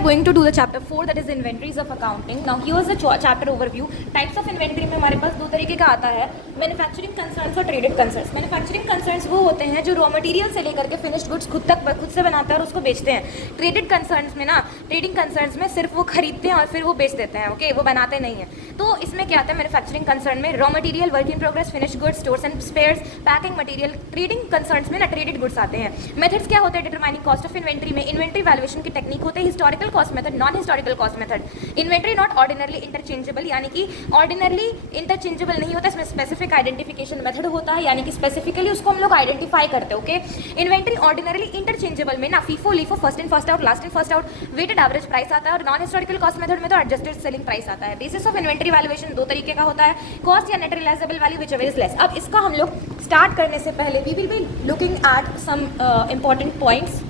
are going to do the chapter 4, that is inventories of accounting. Now here's the chapter overview. Types of inventory में हमारे पास दो तरीके का आता है, मैन्युफैक्चरिंग कंसर्न्स और ट्रेडेड कंसर्न्स. मैन्युफैक्चरिंग कंसर्न्स वो होते हैं जो रॉ मटेरियल से लेकर के फिनिश्ड गुड्स खुद से बनाते हैं और उसको बेचते हैं. ट्रेडेड कंसर्न्स में ना, ट्रेडिंग कंसर्न्स में सिर्फ वो खरीदते हैं और फिर वो बेच देते हैं. ओके, वो बनाते नहीं हैं. तो इसमें क्या आता है, मैन्युफैक्चरिंग कंसर्न में raw material, work in progress, finished goods, stores and spheres, packing material. Trading concerns में ना ट्रेडेड गुड्स आते हैं. मेथड्स क्या होते हैं डिटरमाइनिंग कॉस्ट ऑफ इन्वेंट्री में? इन्वेंट्री वैल्यूएशन की टेक्निक होते हैं historical cost method, non historical cost method. Inventory not ordinarily interchangeable, यानी कि ऑर्डिनरली इंटरचेंजेबल नहीं होता, इसमें स्पेसिफिक आइडेंटिफिकेशन मेथड होता है, यानी कि स्पेसिफिकली उसको हम लोग आइडेंटिफाई करते हैं. ओके, इन्वेंट्री ऑर्डिनरली इंटरचेंजेबल में ना FIFO LIFO, first in first out, last in first out, weighted average price आता है. और नॉन हिस्टोरिकल कॉस्ट मेथड में तो एडजस्टेड सेलिंग प्राइस आता है. बेसिस ऑफ इन्वेंट्री वैल्यूएशन दो तरीके का होता है, कॉस्ट या net realisable value, whichever is less. अब इसका हम लोग स्टार्ट करने से पहले we will be looking at some important points.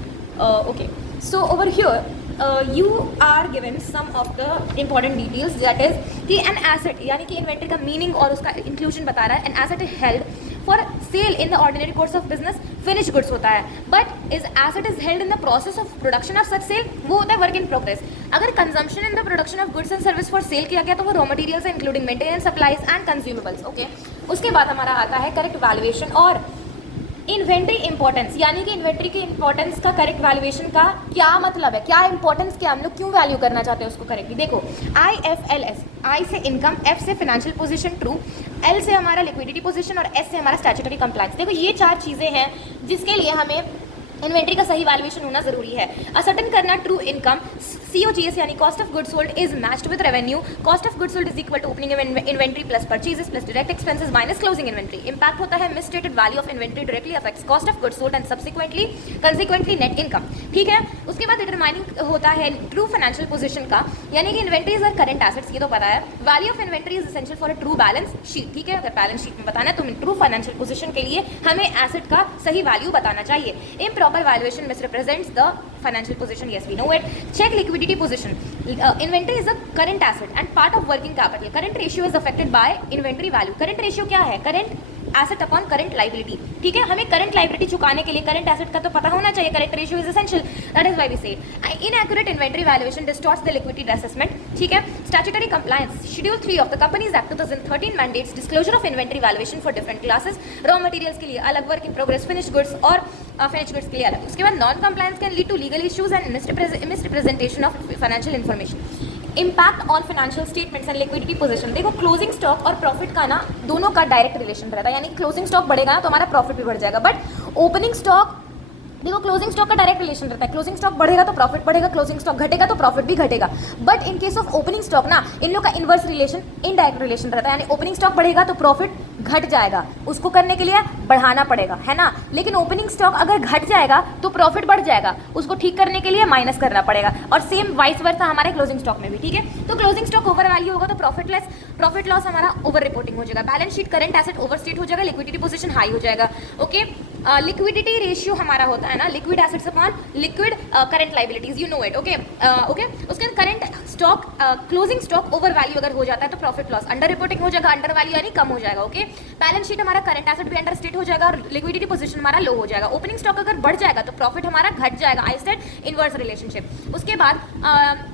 Okay, so over here you are given some of the important details, that is कि an asset, यानी कि इन्वेंट्री का मीनिंग और उसका इंक्लूजन बता रहा है. an asset is held for sale in the ordinary course of business, finished goods होता है. but is asset is held in the process of production of such sale, वो होता है work in progress. अगर consumption in the production of goods and service for sale किया गया तो वो raw materials है, including maintenance, supplies and consumables. Okay, उसके बाद हमारा आता है करेक्ट वैल्यूएशन और इन्वेंट्री इंपॉर्टेंस, यानी कि इन्वेंट्री की इंपॉर्टेंस का करेक्ट वैल्यूएशन का क्या मतलब है, क्या इंपॉर्टेंस, क्या हम लोग क्यों वैल्यू करना चाहते हैं उसको करेक्टली. देखो, IFLS, आई से इनकम, F से फाइनेंशियल पोजीशन ट्रू, L से हमारा लिक्विडिटी पोजीशन और S से हमारा स्टैट्यूटरी कंप्लायंस. देखो ये चार चीज़ें हैं जिसके लिए हमें इन्वेंट्री का सही वैल्यूएशन होना जरूरी है. असर्टन करना ट्रू इनकम, COGS यानी cost of goods sold is matched with revenue. Cost of goods sold is equal to opening inventory plus purchases plus direct expenses minus closing inventory. Impact होता है misstated value of inventory directly affects cost of goods sold and consequently net income. ठीक है, उसके बाद determining होता है true financial position का, यानी कि इन्वेंट्रीज और करंट एसेट्स, ये तो पता है. Value of inventory is essential for a true balance sheet. ठीक है, अगर बैलेंस शीट में बताना है तो ट्रू फाइनेंशियल पोजीशन के लिए हमें एसेट का सही वैल्यू बताना चाहिए. Improper valuation misrepresents the financial position, yes we know it. Check liquidity position. Inventory is a current asset and part of working capital. Current ratio is affected by inventory value. Current ratio क्या है? Current asset upon current liability. ठीक है, हमें current liability चुकाने के लिए current asset का तो पता होना चाहिए. Current ratio is essential, that is why we said inaccurate inventory valuation distorts the liquidity assessment. ठीक है, statutory compliance, schedule 3 of the companies act 2013 mandates disclosure of inventory valuation for different classes. Raw materials के लिए अलग, work in progress, finished goods और finished goods के लिए अलग. उसके बाद non compliance can lead to legal issues and misrepresentation of financial information. Impact on financial statements and liquidity position. देखो, क्लोजिंग स्टॉक और प्रॉफिट का ना दोनों का डायरेक्ट रिलेशन रहता है, यानी क्लोजिंग स्टॉक बढ़ेगा ना तो हमारा प्रॉफिट भी बढ़ जाएगा. बट ओपनिंग स्टॉक, देखो क्लोजिंग स्टॉक का डायरेक्ट रिलेशन रहता है. क्लोजिंग स्टॉक बढ़ेगा तो प्रॉफिट बढ़ेगा, क्लोजिंग स्टॉक घटेगा तो प्रॉफिट भी घटेगा. But in case of opening stock ना, इन लोग का इनवर्स रिलेशन, इनडायरेक्ट रिलेशन रहता है, यानी ओपनिंग स्टॉक बढ़ेगा तो प्रॉफिट घट जाएगा, उसको करने के लिए बढ़ाना पड़ेगा, है ना. लेकिन ओपनिंग स्टॉक अगर घट जाएगा तो प्रॉफिट बढ़ जाएगा, उसको ठीक करने के लिए माइनस करना पड़ेगा. और सेम वाइस वर्सा हमारे क्लोजिंग स्टॉक में भी. ठीक है, तो क्लोजिंग स्टॉक ओवर वैल्यू होगा तो प्रॉफिट लॉस हमारा ओवर रिपोर्टिंग हो जाएगा. Balance sheet current asset over state हो जाएगा, लिक्विडिटी पोजीशन हाई हो जाएगा. ओके, लिक्विडिटी रेशियो हमारा होता है ना liquid assets upon liquid current liabilities, you know it. Okay, उसके current stock, closing stock over value अगर हो जाता है तो प्रॉफिट लॉस, अंडर रिपोर्टिंग हो जाएगा, अंडर वैल्यू यानी कम हो जाएगा. ओके, बैलेंस शीट हमारा करंट एसेट भी अंडर स्टेट हो जाएगा और लिक्विडिटी पोजीशन हमारा लो हो जाएगा. ओपनिंग स्टॉक अगर बढ़ जाएगा तो प्रॉफिट हमारा घट जाएगा. I said inverse relationship. उसके बाद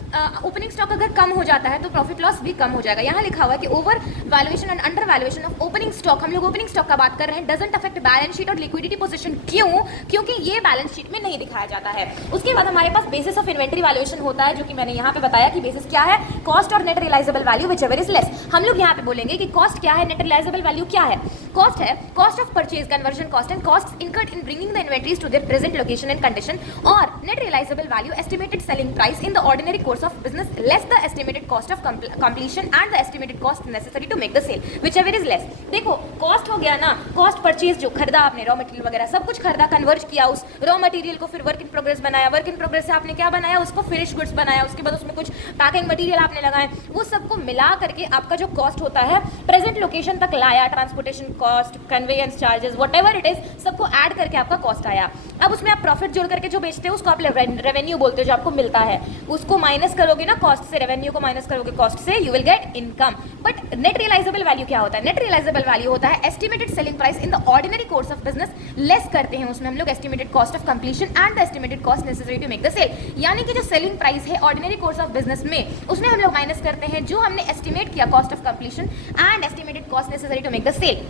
ओपनिंग स्टॉक अगर कम हो जाता है तो प्रॉफिट लॉस भी कम हो जाएगा. यहाँ लिखा हुआ है कि over valuation and under valuation of opening stock, हम लोग ओपनिंग स्टॉक का बात कर रहे हैं, डजंट अफेक्ट बैलेंस शीट और लिक्विडिटी पोजीशन. क्यों? क्योंकि ये बैलेंस शीट में नहीं दिखाया जाता है. उसके बाद हमारे पास बेसिस ऑफ इन्वेंट्री वैल्यूएशन होता है, जो कि मैंने यहाँ पे बताया कि बेसिस क्या है, कॉस्ट और net realisable value whichever is less. हम लोग यहाँ पे बोलेंगे कि कॉस्ट क्या है, नेट रियलाइजेबल वैल्यू क्या है. कॉस्ट है cost of purchase, conversion cost and cost incurred in bringing the inventories to their present location and condition. और net realisable value estimated selling price in the ordinary course of business less the estimated cost of completion and the estimated cost necessary to make the sale whichever is less. देखो, cost हो गया ना, cost purchase जो खरीदा आपने, raw material वगैरह सब कुछ खरीदा, कन्वर्ट किया उस रॉ मटेरियल को, फिर वर्क इन प्रोग्रेस बनाया, वर्क इन प्रोग्रेस से आपने क्या बनाया, उसको फिनिश गुड्स बनाया, उसके बाद उसमें कुछ पैकिंग मटेरियल आपने लगाए, वो सबको मिला करके आपका जो कॉस्ट होता है प्रेजेंट लोकेशन तक लाया, transportation cost, conveyance charges, whatever it is, सबको ऐड करके आपका कॉस्ट आया. अब उसमें आप प्रॉफिट जोड़ करके जो बेचते हो उसको आप रेवेन्यू बोलते हो, जो आपको मिलता है। उसको माइनस करोगे ना कॉस्ट से, रेवेन्यू को माइनस करोगे कॉस्ट से, you will get income. But net realisable value क्या होता है? नेट रियलाइजेबल वैल्यू होता है estimated selling price in the ordinary course of business, less करते हैं उसमें हम लोग estimated cost of completion and the estimated cost necessary to make the sale. यानी कि जो सेलिंग प्राइस है ऑर्डिनरी कोर्स ऑफ बिजनेस में, उसमें हम लोग माइनस करते हैं जो हमने एस्टिमेट किया cost of completion and estimated cost necessary to make the sale.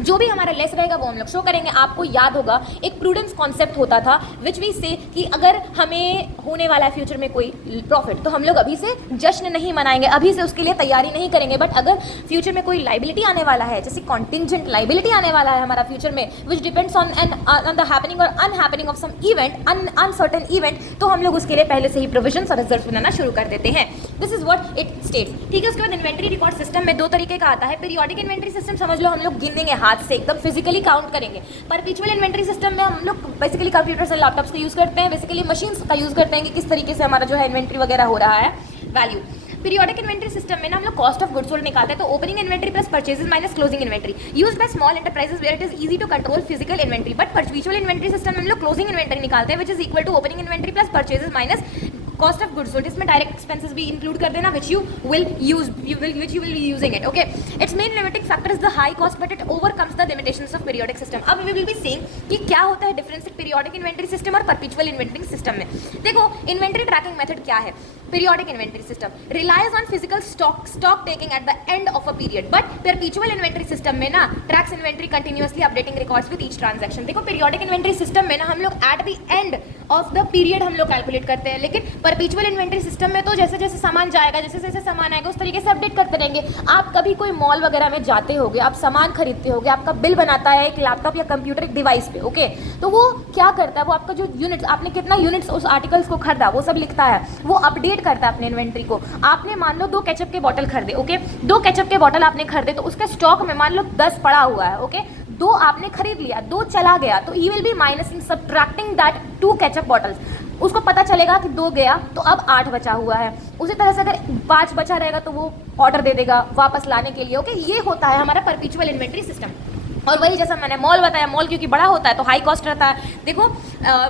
जो भी हमारा लेस रहेगा वो हम लोग शो करेंगे। आपको याद होगा एक प्रूडेंस कॉन्सेप्ट होता था विच वी से कि अगर हमें होने वाला है फ्यूचर में कोई प्रॉफिट तो हम लोग अभी से जश्न नहीं मनाएंगे, अभी से उसके लिए तैयारी नहीं करेंगे। बट अगर फ्यूचर में कोई लाइबिलिटी आने वाला है, जैसे कॉन्टिंजेंट लाइबिलिटी आने वाला है हमारा फ्यूचर में, which depends on the happening और unhappening of some event, uncertain event, तो हम लोग उसके लिए पहले से ही प्रोविजन और रिजर्व बनाना शुरू कर देते हैं। This is what it states. ठीक है, उसके बाद इन्वेंट्री रिकॉर्ड सिस्टम में दो तरीके का आता है। पीरियोडिक इन्वेंट्री सिस्टम समझ लो हम लोग गिनेंगे हाथ से, एकदम फिजिकली काउंट करेंगे। परपेचुअल इन्वेंट्री सिस्टम में हम लोग बेसिकली कंप्यूटर्स और लैपटॉप्स का यूज करते हैं, बेसिकली मशीन्स का यूज करते हैं कि किस तरीके से हमारा जो है इन्वेंट्री वगैरह हो रहा है वैल्यू। पीरियोडिक इन्वेंट्री सिस्टम में ना हम लोग कॉस्ट ऑफ गुड्स सोल्ड निकालते हैं, तो opening inventory plus purchases minus closing inventory used by small enterprises where it is easy to control physical inventory. But perpetual inventory system में हम लोग क्लोजिंग इन्वेंट्री निकालते हैं which is equal to opening inventory plus purchases minus cost of goods sold. इसमें direct expenses भी include कर देना which you will be using it. Okay, its main limiting factor is the high cost but it overcomes the limitations of periodic system. अब we will be seeing कि क्या होता है difference periodic inventory system और perpetual inventory system में। देखो inventory trekking method क्या है। Periodic inventory system relies on physical stock taking at the end of a period, but perpetual inventory system में ना tracks inventory continuously updating records with each transaction. देखो periodic inventory system में ना हम लोग at the end of the period हम लोग calculate करते हैं, लेकिन परपेचुअल इन्वेंट्री सिस्टम में तो जैसे जैसे सामान जाएगा, जैसे जैसे सामान आएगा उस तरीके से अपडेट करते रहेंगे। आप कभी कोई मॉल वगैरह में जाते होगे, आप सामान खरीदते होगे, आपका बिल बनाता है एक लैपटॉप या कंप्यूटर एक डिवाइस पे, ओके, तो वो क्या करता है, वो आपका जो यूनिट्स, आपने कितना यूनिट्स उस आर्टिकल्स को खरीदा वो सब लिखता है, वो अपडेट करता है अपने इन्वेंट्री को। आपने मान लो 2 केचप के बॉटल खरीदे, ओके, 2 केचप के बॉटल आपने खरीदे तो उसके स्टॉक में मान लो 10 पड़ा हुआ है, ओके, 2 आपने खरीद लिया, 2 चला गया, तो he will be minusing subtracting that 2 ketchup bottles. उसको पता चलेगा कि 2 गया तो अब 8 बचा हुआ है। उसी तरह से अगर 5 बचा रहेगा तो वो ऑर्डर दे देगा वापस लाने के लिए, ओके। ये होता है हमारा परपेचुअल इन्वेंट्री सिस्टम। और वही जैसा मैंने मॉल बताया, मॉल क्योंकि बड़ा होता है तो हाई कॉस्ट रहता है। देखो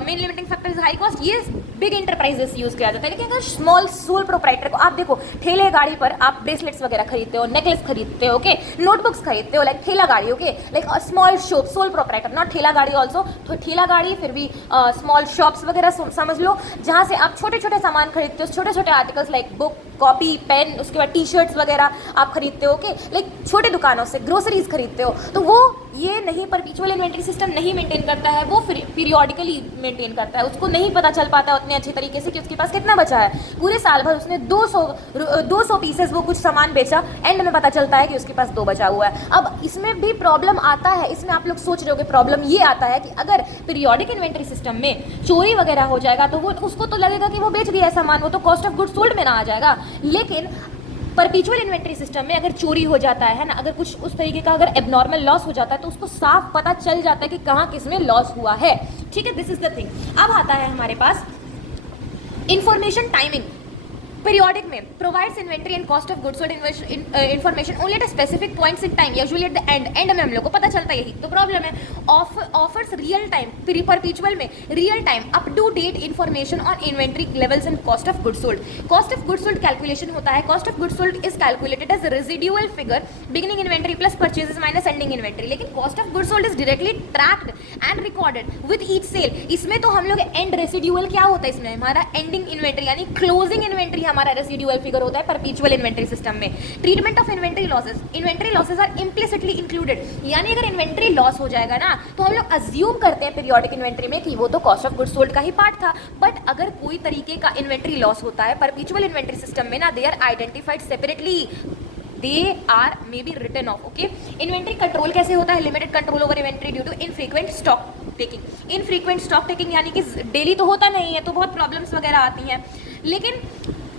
main limiting factor is high cost, ये बिग इंटरप्राइजेस यूज किया जाता है। लेकिन अगर स्मॉल सोल प्रोप्राइटर को आप देखो, ठेले गाड़ी पर आप ब्रेसलेट्स वगैरह खरीदते हो, नेकलेस खरीदते हो, ओके, नोटबुक्स खरीदते हो, लाइक ठेला गाड़ी, okay, like small shop, sole proprietor, not ठेला गाड़ी ऑल्सो, तो ठेला गाड़ी फिर भी स्मॉल शॉप्स वगैरह समझ लो, जहाँ से आप छोटे छोटे सामान खरीदते हो, छोटे छोटे articles like book, copy, pen, उसके बाद टी शर्ट्स वगैरह आप खरीदते हो, ओके, लाइक छोटे दुकानों से ग्रोसरीज खरीदते हो, तो वो ये नहीं, परपेचुअल इन्वेंट्री सिस्टम नहीं मेंटेन करता है, वो पीरियोडिकली मेंटेन करता है। उसको नहीं पता चल पाता उतने अच्छे तरीके से कि उसके पास कितना बचा है। पूरे साल भर उसने 200 पीसेस वो कुछ सामान बेचा, एंड में पता चलता है कि उसके पास 2 बचा हुआ है। अब इसमें भी प्रॉब्लम आता है, इसमें आप लोग सोच रहे हो कि प्रॉब्लम ये आता है कि अगर पीरियोडिक इन्वेंट्री सिस्टम में चोरी वगैरह हो जाएगा तो वो उसको तो लगेगा कि वो बेच दिया है सामान, वो तो कॉस्ट ऑफ गुड्स सोल्ड में ना आ जाएगा। लेकिन परपेचुअल इन्वेंट्री सिस्टम में अगर चोरी हो जाता है ना, अगर कुछ उस तरीके का अगर एबनॉर्मल लॉस हो जाता है तो उसको साफ पता चल जाता है कि कहाँ किस में लॉस हुआ है। ठीक है, दिस इज द थिंग। अब आता है हमारे पास इंफॉर्मेशन टाइमिंग। पीरियोडिक में provides inventory and cost of goods sold information only at specific points in time, usually at the end में हम लोग को पता चलता है, यही तो प्रॉब्लम है। ऑफर्स रियल टाइम, परपेचुअल में real time up to date information on inventory levels and cost of goods sold. Cost of goods sold calculation होता है, cost of goods sold is calculated as residual figure beginning inventory plus purchases minus ending inventory. लेकिन cost of goods sold is directly tracked and recorded with each sale. इसमें तो हम लोग and residual क्या होता है, इसमें हमारा एंडिंग इन्वेंट्री यानी क्लोजिंग इन्वेंट्री हमारा रेसिडुअल फिगर होता है परपेचुअल इन्वेंट्री सिस्टम में। Treatment of inventory losses, inventory losses are implicitly included, यानी अगर इन्वेंट्री लॉस हो जाएगा ना तो हम लोग अज्यूम करते हैं पीरियोडिक इन्वेंट्री में कि वो तो कॉस्ट ऑफ गुड्स सोल्ड का ही पार्ट था। बट अगर कोई तरीके का इन्वेंट्री लॉस होता है परपेचुअल इन्वेंट्री सिस्टम में ना, they are identified separately, they are may be written off, okay. Inventory control कैसे होता है, limited control over inventory due to infrequent stock taking. Infrequent stock taking यानी कि डेली तो होता नहीं है, तो बहुत प्रॉब्लम्स वगैरह आती हैं। लेकिन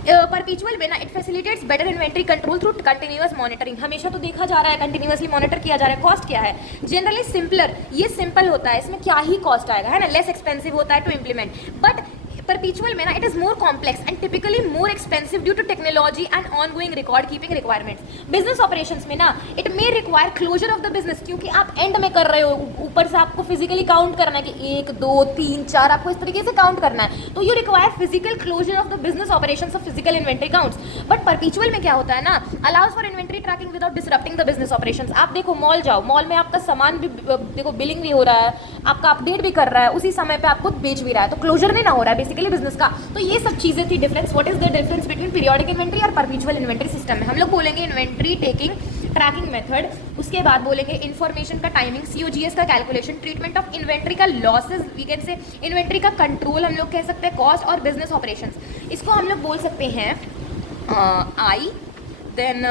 परपेचुअल में ना it facilitates better inventory control through continuous monitoring. हमेशा तो देखा जा रहा है कंटिन्यूअसली मॉनिटर किया जा रहा है। कॉस्ट क्या है, जनरली सिंपलर, ये सिंपल होता है, इसमें क्या ही कॉस्ट आएगा, है ना, लेस एक्सपेंसिव होता है टू इम्प्लीमेंट। बट परपीचुअल में ना it is more complex and typically more expensive due to technology and ongoing record keeping requirements. Business operations में ना it may require closure of the business, क्योंकि आप and में कर रहे हो, ऊपर से आपको फिजिकली काउंट करना है कि 1 2 3 4 आपको इस तरीके से काउंट करना है, तो you require physical closure of the business operations of physical inventory counts. But perpetual में क्या होता है ना, allows for inventory tracking without disrupting the business operations. आप देखो मॉल जाओ, मॉल में आपका सामान भी देखो बिलिंग भी हो रहा है, आपका अपडेट भी कर रहा है, उसी समय पे आपको बेच भी रहा है, तो क्लोजर नहीं ना हो रहा है बेसिकली बिजनेस का। तो ये सब चीजें थी difference. What is the difference between periodic inventory और परपीचुअल इन्वेंट्री सिस्टम में? हम लोग बोलेंगे इन्वेंट्री टेकिंग ट्रैकिंग मेथड, उसके बाद बोलेंगे इन्फॉर्मेशन का टाइमिंग, सीओजीएस का कैलकुलेशन, ट्रीटमेंट ऑफ इन्वेंट्री का losses, we can say inventory का कंट्रोल हम लोग कह सकते हैं, कॉस्ट और बिजनेस ऑपरेशंस। इसको हम लोग बोल सकते हैं आई, देन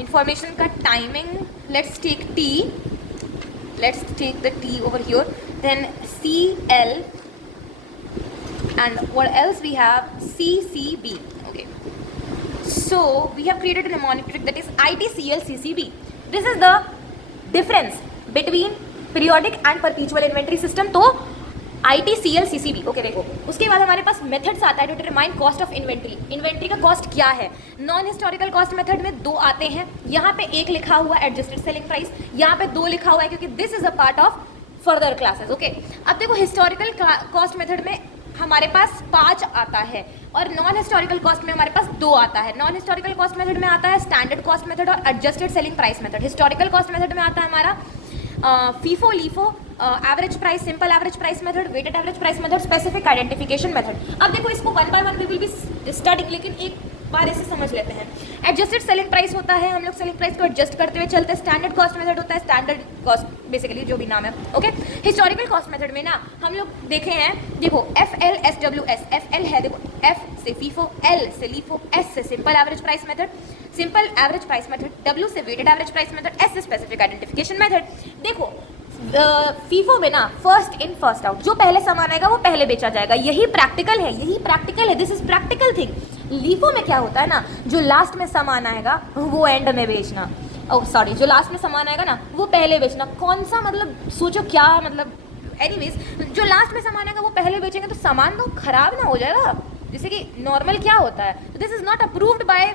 इंफॉर्मेशन का timing, let's take T, let's take the T over here, then CL, and what else we have, CCB. Okay, so we have created a mnemonic trick that is ITCLCCB. This is the difference between periodic and perpetual inventory system. तो ITCLCCB, okay देखो। उसके बाद हमारे पास methods आता है to determine cost of inventory. Inventory का cost क्या है? नॉन हिस्टोरिकल कॉस्ट मेथड में 2 आते हैं, यहाँ पे 1 लिखा हुआ एडजस्टेड सेलिंग प्राइस, यहाँ पे 2 लिखा हुआ है क्योंकि this is a part of further classes. Okay, अब देखो हिस्टोरिकल कॉस्ट मेथड में हमारे पास 5 आता है और नॉन हिस्टोरिकल कॉस्ट में हमारे पास 2 आता है। नॉन हिस्टोरिकल कॉस्ट मेथड में आता है स्टैंडर्ड कॉस्ट मेथड और adjusted selling price method. Historical cost method में आता है हमारा FIFO LIFO, average price, simple average price method, weighted average price method, specific identification method. अब देखो इसको 1 by 1 we will be studying, लेकिन एक बार इसे समझ लेते हैं। एडजस्टेड सेलिंग प्राइस होता है, हम लोग सेलिंग प्राइस को एडजस्ट करते हुए चलते हैं। स्टैंडर्ड कॉस्ट मेथड होता है, स्टैंडर्ड कॉस्ट बेसिकली जो भी नाम है। ओके, हिस्टोरिकल कॉस्ट मेथड में ना हम लोग देखे हैं, देखो FLSWS, FL है देखो, F से फीफो, L से लीफो, S से simple average price method, simple average price method, W से weighted average price method, S से स्पेसिफिक आइडेंटिफिकेशन मेथड। देखो फीफो में ना फर्स्ट इन फर्स्ट आउट, जो पहले सामान आएगा वो पहले बेचा जाएगा, यही प्रैक्टिकल है, यही प्रैक्टिकल है, this is practical thing. LIFO में क्या होता है ना, जो लास्ट में सामान आएगा वो एंड में बेचना, ओह सॉरी, जो लास्ट में सामान आएगा ना वो पहले बेचना। कौन सा मतलब, सोचो क्या मतलब, एनीवेज जो लास्ट में सामान आएगा वो पहले बेचेंगे तो सामान तो खराब ना हो जाएगा, जैसे कि नॉर्मल क्या होता है। तो this is not approved by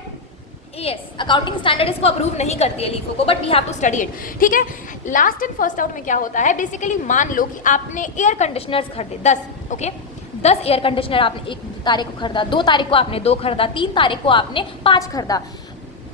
AS, accounting standard इसको अप्रूव नहीं करती है लीफो को, but we have to study it. ठीक है, लास्ट इन फर्स्ट आउट में क्या होता है, बेसिकली मान लो कि आपने एयर कंडीशनर्स खरीदे 10, ओके 10 एयर कंडीशनर आपने 1 तारीख को खरीदा, 2 तारीख को आपने 2 खरीदा, 3 तारीख को आपने 5 खरीदा।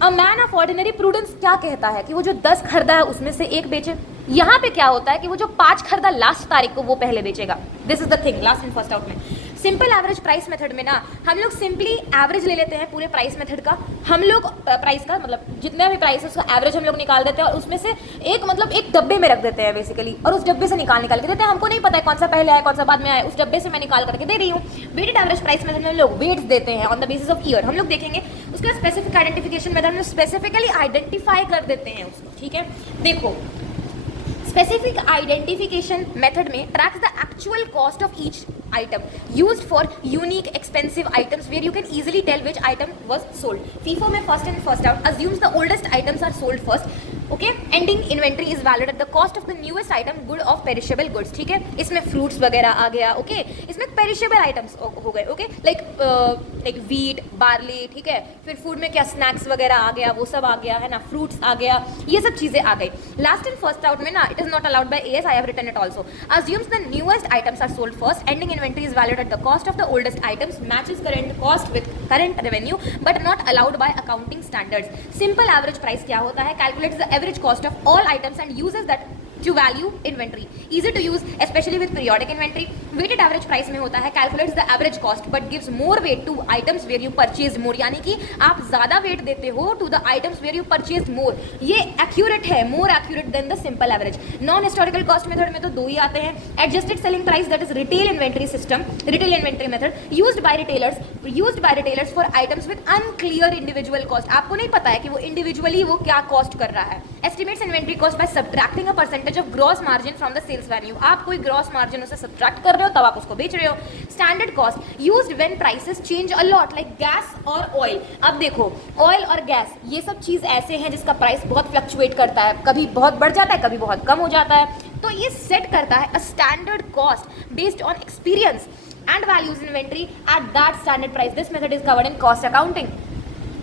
A man of ordinary prudence क्या कहता है कि वो जो 10 खरीदा है उसमें से 1 बेचे। यहाँ पे क्या होता है कि वो जो 5 खरीदा लास्ट तारीख को वो पहले बेचेगा। This is the thing last in first out में। सिंपल एवरेज प्राइस मेथड में ना हम लोग सिंपली एवरेज ले लेते हैं पूरे प्राइस मेथड का, हम लोग प्राइस का मतलब जितना भी प्राइस है उसका एवरेज हम लोग निकाल देते हैं और उसमें से एक डब्बे में रख देते हैं बेसिकली, और उस डब्बे से निकाल के देते हैं। हमको नहीं पता है कौन सा पहले आया कौन सा बाद में आया, उस डब्बे से मैं निकाल करके दे रही हूँ। वेटेड एवरेज प्राइस मेथड में हम लोग वेट्स देते हैं on the basis of year, हम लोग देखेंगे। उसके बाद स्पेसिफिक आइडेंटिफिकेशन मेथड में स्पेसिफिकली आइडेंटिफाई कर देते हैं उसको। ठीक है, देखो specific identification method में tracks the actual cost of each item used for unique expensive items where you can easily tell which item was sold. FIFO में first in first out assumes the oldest items are sold first. Okay, ending inventory is valued at the cost of the newest item good of perishable goods. ठीक है, इसमें fruits वगैरह आ गया, okay इसमें perishable items हो गए, okay like wheat, barley, ठीक है, फिर फूड में क्या snacks वगैरह आ गया, वो सब आ गया है ना, fruits आ गया, ये सब चीज़ें आ गई। लास्ट इन फर्स्ट आउट में ना it is not allowed by AS, I have written it also, assumes the newest items are sold first, ending inventory is valued at the cost of the oldest items, matches current cost with current revenue but not allowed by accounting standards. Simple average price क्या होता है, calculates the average cost of all items and uses that to value inventory. Easy to use especially with periodic inventory. Weighted average price में होता है calculates the average cost but gives more weight to items where you purchase more, यानी कि आप ज़्यादा weight देते हो to the items where you purchase more. ये accurate है, more accurate than the simple average. Non historical cost method में तो 2 ही आते हैं. Adjusted selling price, that is retail inventory system, retail inventory method used by retailers for items with unclear individual cost. आपको नहीं पता है कि वो individually वो क्या cost कर रहा है. Estimates inventory cost by subtracting a percentage of gross margin from the sales value. आप कोई gross margin उसे subtract कर रहे हो तब आप उसको बेच रहे हो. Standard cost used when prices change a lot like gas और oil. अब देखो oil और gas ये सब चीज़ ऐसे हैं जिसका प्राइस बहुत फ्लक्चुएट करता है, कभी बहुत बढ़ जाता है, कभी बहुत कम हो जाता है, तो ये सेट करता है a standard cost based on experience and values inventory at that standard price. This method is covered in cost accounting.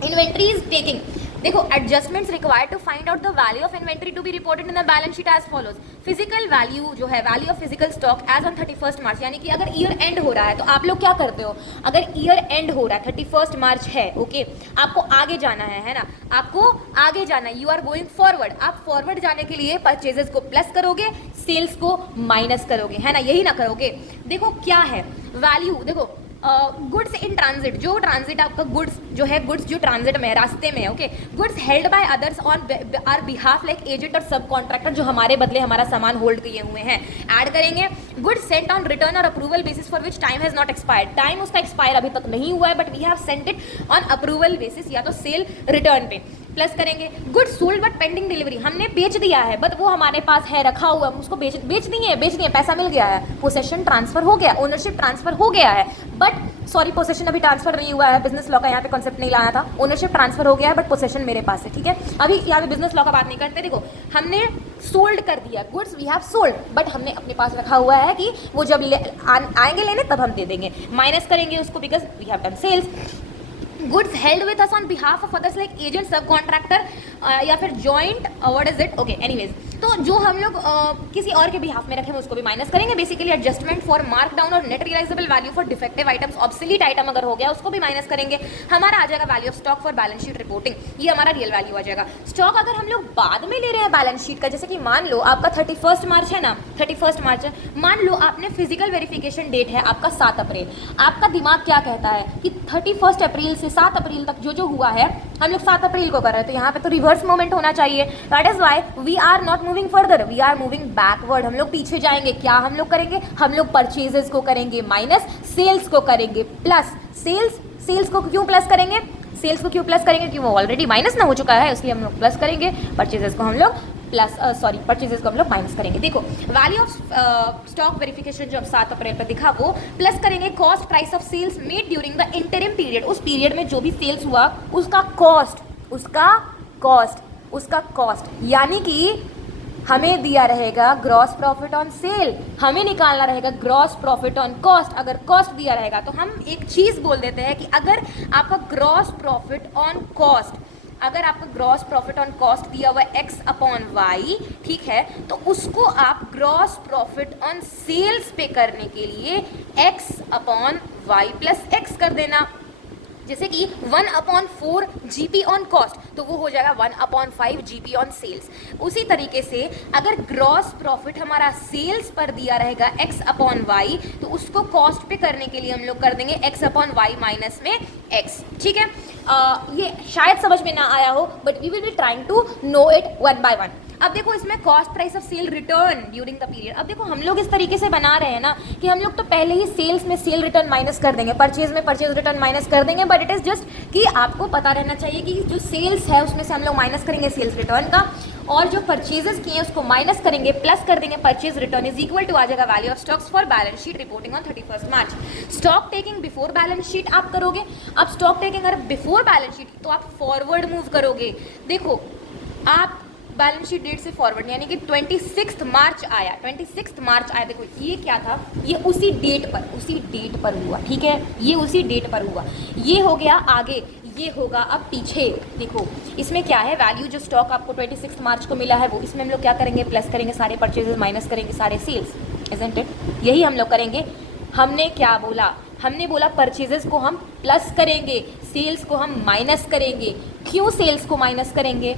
Inventory is taking, देखो adjustments required to find out the value of inventory to be reported in the balance sheet as follows. Physical value जो है, value of physical stock as on 31 March, यानी कि अगर year and हो रहा है तो आप लोग क्या करते हो, अगर ईयर एंड हो रहा है 31 मार्च है, ओके, आपको आगे जाना है ना, आपको आगे जाना है, यू आर गोइंग फॉरवर्ड. आप फॉरवर्ड जाने के लिए परचेजेस को प्लस करोगे, सेल्स को माइनस करोगे, है ना, यही ना करोगे. देखो क्या है वैल्यू, देखो गुड्स इन ट्रांजिट, जो ट्रांजिट आपका गुड्स जो है, गुड्स जो ट्रांजिट में है, रास्ते में है, okay, goods held by others on our behalf like agent और सब कॉन्ट्रैक्टर, जो हमारे बदले हमारा सामान होल्ड किए हुए हैं. ऐड करेंगे गुड्स सेंट ऑन रिटर्न और approval basis for which time has not expired, time उसका एक्सपायर अभी तक नहीं हुआ है but we have sent it on approval basis या तो सेल रिटर्न पे. प्लस करेंगे goods sold but pending delivery, हमने बेच दिया है बट वो हमारे पास है, रखा हुआ, उसको बेच दिए, पैसा मिल गया है, पोसेशन ट्रांसफर हो गया, ओनरशिप ट्रांसफर हो गया है, बट सॉरी पोसेशन अभी ट्रांसफर नहीं हुआ है, बिजनेस लॉ का यहाँ पे कॉन्सेप्ट नहीं लाना था, ओनरशिप ट्रांसफर हो गया है बट पोसेशन मेरे पास है, ठीक है. अभी यहाँ पे बिजनेस लॉ का बात नहीं करते. देखो हमने सोल्ड कर दिया, goods we have sold, but हमने अपने पास रखा हुआ है कि वो जब आएंगे लेने तब हम दे देंगे, माइनस करेंगे उसको because we have done sales. Goods held with us on behalf of others like agent, subcontractor या फिर joint, what is it, okay, anyways, तो जो हम लोग किसी और के बिहाफ में रखें उसको भी माइनस करेंगे. Basically adjustment for mark down और net realisable value for defective items, obsolete item अगर हो गया उसको भी माइनस करेंगे. हमारा आ जाएगा value of stock for balance sheet reporting, ये हमारा रियल वैल्यू आ जाएगा. स्टॉक अगर हम लोग बाद में ले रहे हैं बैलेंस शीट का, जैसे कि मान लो आपका 31 मार्च है ना, 31 मार्च है, मान लो आपने फिजिकल वेरिफिकेशन डेट है आपका 7 अप्रैल, आपका दिमाग क्या कहता है कि 31 अप्रैल से 7 अप्रैल तक जो हुआ है हम लोग 7 अप्रैल को कर रहे हैं, तो यहाँ पे तो रिवर्स मोमेंट होना चाहिए. That is why we are not moving further, we are moving backward. हम लोग पीछे जाएंगे. क्या हम लोग करेंगे, हम लोग परचेजेस को करेंगे माइनस, सेल्स को करेंगे प्लस. सेल्स को क्यों प्लस करेंगे, सेल्स को क्यों प्लस करेंगे, क्योंकि वो ऑलरेडी माइनस ना हो चुका है, इसलिए हम लोग प्लस करेंगे. परचेजेस को हम लोग प्लस परचेजेस को हम लोग माइनस करेंगे. देखो वैल्यू ऑफ स्टॉक वेरिफिकेशन जो 7 अप्रैल पर दिखा वो प्लस करेंगे cost price of sales made during the interim period, उस पीरियड में जो भी सेल्स हुआ उसका कॉस्ट, यानी कि हमें दिया रहेगा ग्रॉस प्रॉफिट ऑन सेल, हमें निकालना रहेगा ग्रॉस प्रॉफिट ऑन कॉस्ट. अगर कॉस्ट दिया रहेगा तो हम एक चीज़ बोल देते हैं कि अगर आपका ग्रॉस प्रॉफिट ऑन कॉस्ट, अगर आपका ग्रॉस प्रॉफिट ऑन कॉस्ट दिया हुआ x अपॉन वाई, ठीक है, तो उसको आप ग्रॉस प्रॉफिट ऑन सेल्स पे करने के लिए x upon Y plus x कर देना. जैसे कि 1/4 GP ऑन कॉस्ट, तो वो हो जाएगा 1/5 GP ऑन सेल्स. उसी तरीके से अगर ग्रॉस प्रॉफिट हमारा सेल्स पर दिया रहेगा x अपॉन वाई, तो उसको कॉस्ट पे करने के लिए हम लोग कर देंगे x अपॉन वाई माइनस में x. ठीक है, ये शायद समझ में ना आया हो but we will be trying to know it one by one. अब देखो इसमें cost price of sale return during the period. अब देखो हम लोग इस तरीके से बना रहे हैं ना कि हम लोग तो पहले ही सेल्स में सेल रिटर्न माइनस कर देंगे, परचेज में परचेज रिटर्न माइनस कर देंगे, बट इट इज़ जस्ट कि आपको पता रहना चाहिए कि जो सेल्स है उसमें से हम लोग माइनस करेंगे सेल्स रिटर्न का, और जो परचेजेस किए उसको माइनस करेंगे, प्लस कर देंगे purchase return is equal to आ जाएगा value of stocks for balance sheet reporting on 31 March. Stock taking before balance sheet आप करोगे. अब स्टॉक टेकिंग अगर बिफोर बैलेंस शीट तो आप फॉरवर्ड मूव करोगे. देखो आप बैलेंस शीट डेट से फॉरवर्ड, यानी कि 26 मार्च आया, 26 मार्च आया. देखो ये क्या था, ये उसी डेट पर हुआ, ठीक है, ये उसी डेट पर हुआ. ये हो गया आगे, ये होगा अब पीछे. देखो इसमें क्या है, वैल्यू जो स्टॉक आपको 26 मार्च को मिला है वो इसमें हम लोग क्या करेंगे, प्लस करेंगे, सारे परचेजेस माइनस करेंगे सारे सेल्स, इजंट इट. यही हम लोग करेंगे. हमने क्या बोला, हमने बोला परचेजेस को हम प्लस करेंगे, सेल्स को हम माइनस करेंगे. क्यों सेल्स को माइनस करेंगे,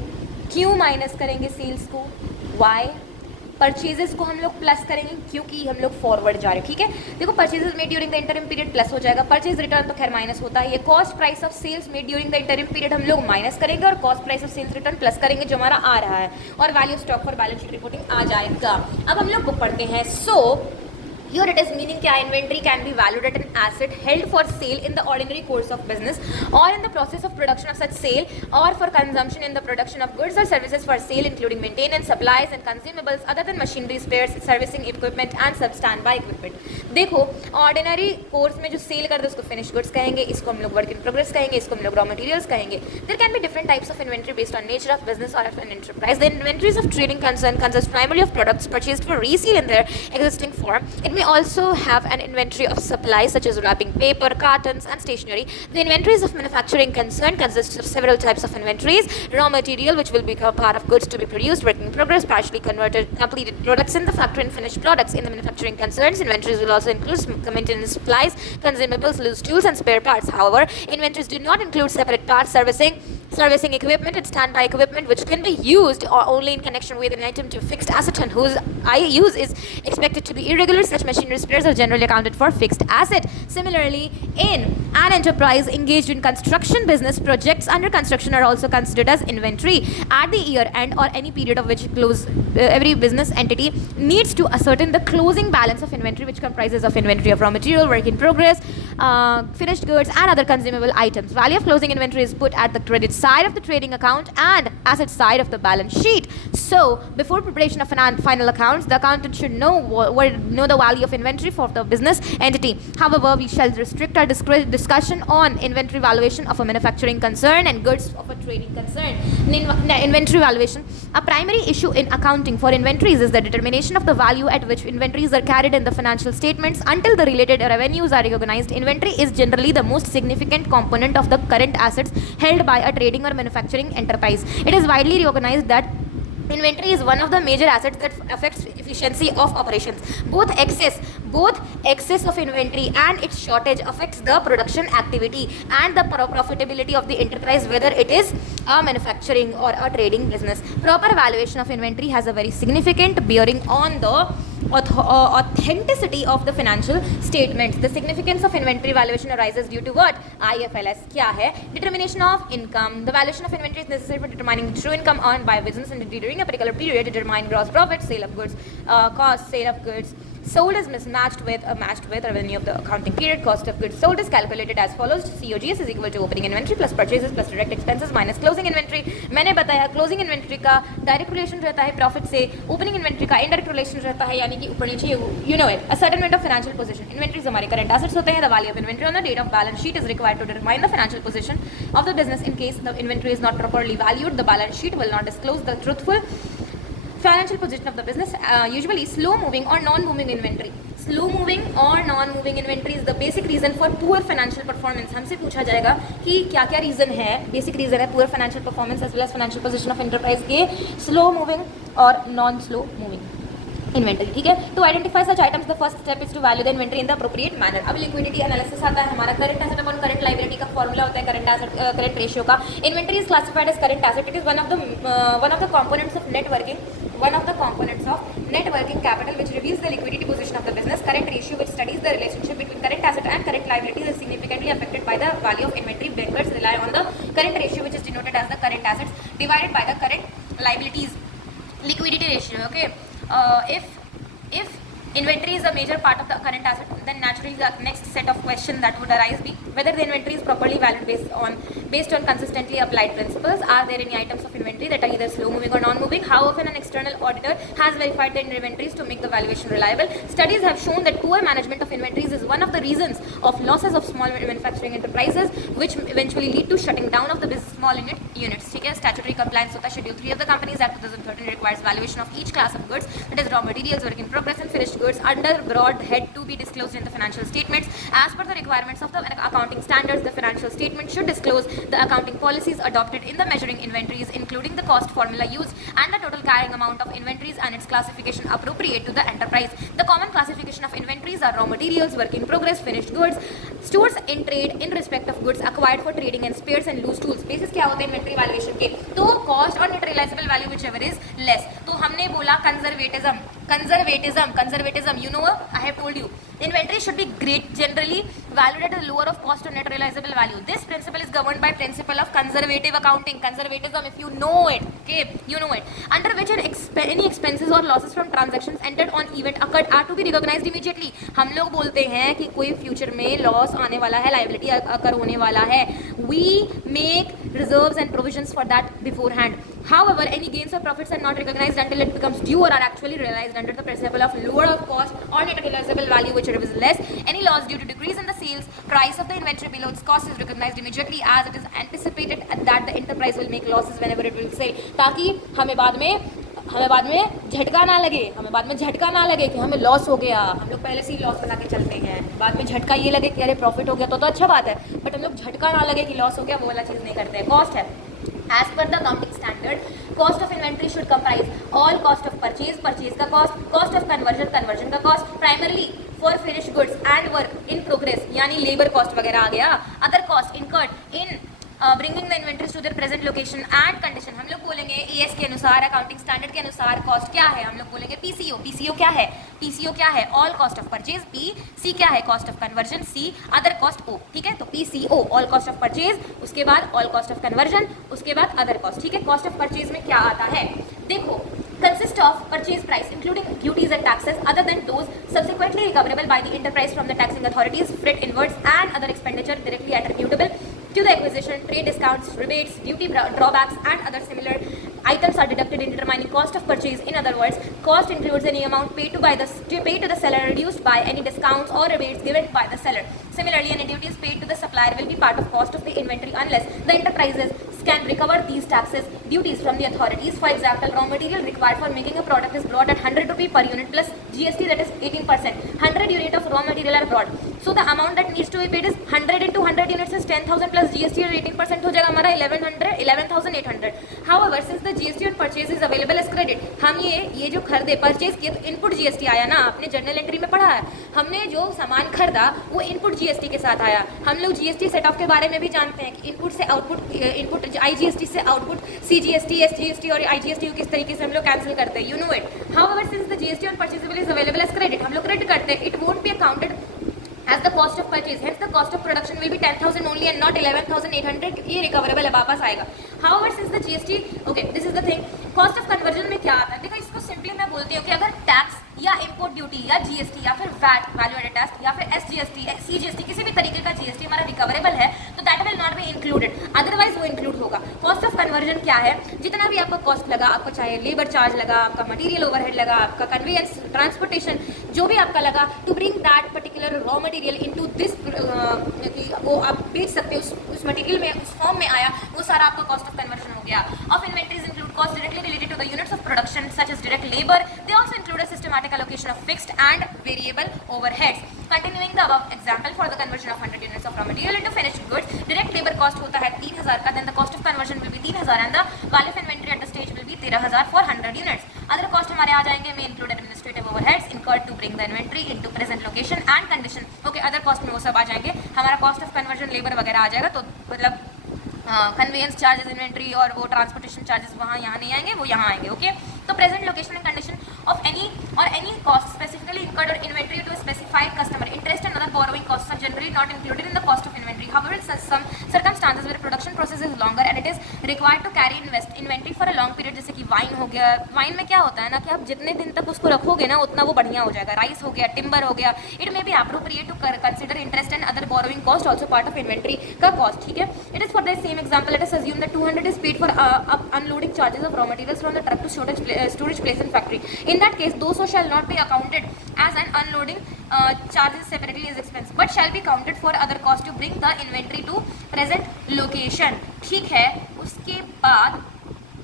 क्यों माइनस करेंगे सेल्स को, वाई. परचेजेस को हम लोग प्लस करेंगे क्योंकि हम लोग फॉरवर्ड जा रहे हैं. ठीक है, देखो purchases made during the interim period plus हो जाएगा, परचेज रिटर्न तो खैर माइनस होता है. ये cost price of sales made during the interim period हम लोग माइनस करेंगे और cost price of sales return plus करेंगे जो हमारा आ रहा है, और value of stock for balance sheet reporting आ जाएगा. अब हम लोग बुक पढ़ते हैं. सो here it is meaning क्या, inventory can be valued at an asset held for sale in the ordinary course of business or in the process of production of such sale or for consumption in the production of goods or services for sale including maintenance, supplies and consumables other than machinery, spares, servicing equipment and sub standby equipment. देखो ordinary course में जो cell करते हैं उसको finished goods कहेंगे, इसको हम लोग work in progress कहेंगे, इसको हम लोग raw materials कहेंगे. There can be different types of inventory based on nature of business or of an enterprise. The inventories of trading concern consists primarily of products purchased for resale in their existing form. It may may also have an inventory of supplies such as wrapping paper, cartons, and stationery. The inventories of manufacturing concern consists of several types of inventories: raw material, which will become part of goods to be produced, work in progress, partially converted, completed products in the factory, and finished products. In the manufacturing concerns, inventories will also include maintenance supplies, consumables, loose tools, and spare parts. However, inventories do not include separate parts, servicing equipment, and standby equipment, which can be used or only in connection with an item to fixed asset and whose use is expected to be irregular. Such machinery spares are generally accounted for fixed asset. Similarly, in an enterprise engaged in construction business, projects under construction are also considered as inventory. At the year end or any period of which every business entity needs to ascertain the closing balance of inventory, which comprises of inventory of raw material, work in progress, finished goods, and other consumable items. Value of closing inventory is put at the credit side of the trading account and asset side of the balance sheet. So, before preparation of final accounts, the accountant should know the value of inventory for the business entity. However, we shall restrict our discussion on inventory valuation of a manufacturing concern and goods of a trading concern. Inventory valuation. A primary issue in accounting for inventories is the determination of the value at which inventories are carried in the financial statements until the related revenues are recognized. Inventory is generally the most significant component of the current assets held by a trading or manufacturing enterprise. It is widely recognized that inventory is one of the major assets that affects efficiency of operations. Both excess of inventory and its shortage affects the production activity and the profitability of the enterprise, whether it is a manufacturing or a trading business. Proper valuation of inventory has a very significant bearing on the authenticity of the financial statements. The significance of inventory valuation arises due to what? IFRS क्या है? Determination of income. The valuation of inventory is necessary for determining the true income earned by a business during a particular period. Determine gross profit, sale of goods, cost, sale of goods sold is matched with revenue of the accounting period. Cost of goods sold is calculated as follows: COGS is equal to opening inventory plus purchases plus direct expenses minus closing inventory. मैंने बताया closing inventory का direct relation रहता है profit से, opening inventory का indirect relation रहता है यानी कि ऊपर नीचे, you know it. Ascertainment of financial position. Inventories हमारे current assets होते हैं. The value of inventory on the date of balance sheet is required to determine the financial position of the business. In case the inventory is not properly valued, the balance sheet will not disclose the truthful financial position of the business. Usually slow moving or non-moving inventory. Slow moving or non-moving inventory is the basic reason for poor financial performance. हमसे पूछा जाएगा कि क्या क्या reason है, basic reason है poor financial performance as well as financial position of enterprise के slow moving और non-slow moving इन्वेंटरी. ठीक है, to identify such items the first step is to value the inventory in the appropriate manner. अब liquidity analysis आता है हमारा. Current asset upon current liability का formula होता है करंट रेशियो का. Inventory is classified as current asset. It is one of the components of net working capital which reveals the liquidity position of the business. Current ratio which studies the relationship between current asset and current liabilities is significantly affected by the value of inventory. Bankers rely on the current ratio which is denoted as the current assets divided by the current liabilities. Liquidity ratio. Okay. If inventory is a major part of the current asset, then naturally the next set of questions that would arise be whether the inventory is properly valued based on consistently applied principles. Are there any items of inventory that are either slow moving or non-moving? How often an external auditor has verified the inventories to make the valuation reliable? Studies have shown that poor management of inventories is one of the reasons of losses of small manufacturing enterprises, which eventually lead to shutting down of the business small units. ठीक है, statutory compliance होता है. Schedule 3 of the Companies Act 2013 requires valuation of each class of goods, that is raw materials, work in progress, and finished goods under broad head to be disclosed in the financial statements. As per the requirements of the accounting standards, the financial statement should disclose the accounting policies adopted in the measuring inventories, including the cost formula used and the total carrying amount of inventories and its classification appropriate to the enterprise. The common classification of inventories are raw materials, work in progress, finished goods, stores in trade in respect of goods acquired for trading, and spares and loose tools. Basis क्या होते हैं inventory valuation के? तो cost और net realisable value whichever is less. तो हमने बोला conservatism, you know, I have told you inventory should be generally valued at a lower of cost or net realizable value. This principle is governed by principle of conservative accounting. Conservatism, if you know it, okay, you know it, under which any expenses or losses from transactions entered on event occurred are to be recognized immediately. हम लोग बोलते हैं कि कोई future में loss आने वाला है, लाइबिलिटी अकर होने वाला है, we make reserves and provisions for that beforehand. However, any gains or profits are not recognized until it becomes due or are actually realized under the principle of lower of cost or net realizable value, whichever is less. Any loss due to decrease in the sales price of the inventory below its cost is recognized immediately, as it is anticipated that the enterprise will make losses whenever it will sell. ताकि हमें बाद में हमें बाद में झटका ना लगे, कि हमें लॉस हो गया। हम लोग पहले से ही लॉस बना के चलते हैं, बाद में झटका ये लगे कि अरे प्रॉफिट हो गया तो अच्छा बात है, बट हम लोग झटका ना लगे कि लॉस हो गया, वो वाला चीज़ नहीं करते हैं। कॉस्ट है, as per the accounting standard cost of inventory should comprise all cost of purchase का कॉस्ट ऑफ कन्वर्जन का cost, primarily for finish goods and work in progress, यानी लेबर कॉस्ट वगैरह आ गया, other cost incurred in bringing the inventories to their present location and condition. हम लोग बोलेंगे as के अनुसार, अकाउंटिंग स्टैंडर्ड के अनुसार कॉस्ट क्या है, हम लोग बोलेंगे पीसीओ क्या है, all cost of purchase, C क्या है, cost of conversion, C other cost, O, ठीक है। तो PCO all cost of purchase, उसके बाद ऑल कॉस्ट ऑफ कन्वर्जन, उसके बाद अदर कॉस्ट, ठीक है। कॉस्ट ऑफ परचेज में क्या आता है, देखो, consist of purchase price including duties and taxes other than those subsequently recoverable by the enterprise from the taxing authorities, freight inwards and other expenditure directly attributable to the acquisition, trade discounts, rebates, duty drawbacks and other similar items are deducted in determining cost of purchase. In other words, cost includes any amount paid to the seller reduced by any discounts or rebates given by the seller. Similarly, any duties paid to the supplier will be part of cost of the inventory unless the enterprises can recover these taxes, duties from the authorities. For example, raw material required for making a product is brought at 100 rupee per unit plus GST, that is 18%. 100 unit of raw material are brought. So the amount that needs to be paid is 100 into 100 units is 10,000 plus GST और 18% हो जाएगा हमारा 11,800. However, since the GST on purchase is available as credit, हम ये जो खरीदे purchase किए तो इनपुट GST आया ना, आपने जर्नल एंट्री में पढ़ा है, हमने जो सामान खरीदा वो इनपुट GST के साथ आया। हम लोग GST सेट ऑफ के बारे में भी जानते हैं कि इनपुट से आउटपुट, इनपुट IGST से आउटपुट CGST, SGST और IGST किस तरीके से हम लोग कैंसिल करते हैं, you know it. However, since the GST on purchasable is available as credit, हम लोग क्रेडिट करते हैं, it won't be accounted as the cost of purchase, hence the cost of production will be 10,000 only and not 11,800 क्योंकि ये recoverable है, वापस आएगा। However, since the GST, okay, this is the thing, cost of conversion में क्या आता है, देखो इसको सिंपली मैं बोलती हूँ कि अगर टैक्स या इम्पोर्ट ड्यूटी या GST या फिर वैट, वैल्यू एडेड टैक्स, या फिर SGST, CGST, किसी भी तरीके का GST हमारा रिकवरेबल है तो that will not be included, otherwise वो इंक्लूड होगा। कॉस्ट ऑफ कन्वर्जन क्या है, जितना भी आपका कॉस्ट लगा, आपका चाहे लेबर चार्ज लगा, आपका मटेरियल ओवरहेड लगा, आपका कन्वेयंस, ट्रांसपोर्टेशन, जो भी आपका लगा to bring that particular raw material into this, वो आप बेच सकते हो, उस मटेरियल में, उस फॉर्म में आया, वो सारा आपका कॉस्ट ऑफ कन्वर्जन हो गया। Of inventories include cost directly related to the units of production such as direct labour, they also include a systematic allocation of fixed and variable overheads. Continuing the above example for the conversion of 100 units of raw material into finished goods, direct labor cost होता है 3,000 का, then the cost of conversion will be 3,000 and the value of inventory at the stage will be 13,000 for 100 units. Other cost हमारे आ जाएंगे, may include administrative overheads incurred to bring the inventory into present location and condition. Okay, other cost में वो सब आ जाएंगे, हमारा cost of conversion labor वगैरह आ जाएगा, तो मतलब कन्वेयंस चार्जेस, इन्वेंट्री और वो ट्रांसपोर्टेशन चार्जेस वहाँ यहाँ नहीं आएंगे, वो यहाँ आएंगे। ओके, तो present location and condition of any cost specifically incurred or inventory to a specified customer, interest and other borrowing costs are generally not included in the cost of inventory. However, in some circumstances where production process is longer and it is required to carry inventory for a long period, जैसे कि wine हो गया, wine में क्या होता है ना कि आप जितने दिन तक उसको रखोगे ना उतना वो बढ़िया हो जाएगा, राइस हो गया, टिम्बर हो गया, it may be appropriate to consider interest and other borrowing cost also part of inventory का कॉस्ट, ठीक है। It is for the same example, let us assume that 200 is paid for unloading charges of raw materials from the truck to storage place in factory. In that case, those shall not be accounted as an unloading charges separately as expense, but shall be counted for other cost to bring the inventory to present location, ठीक है। उसके बाद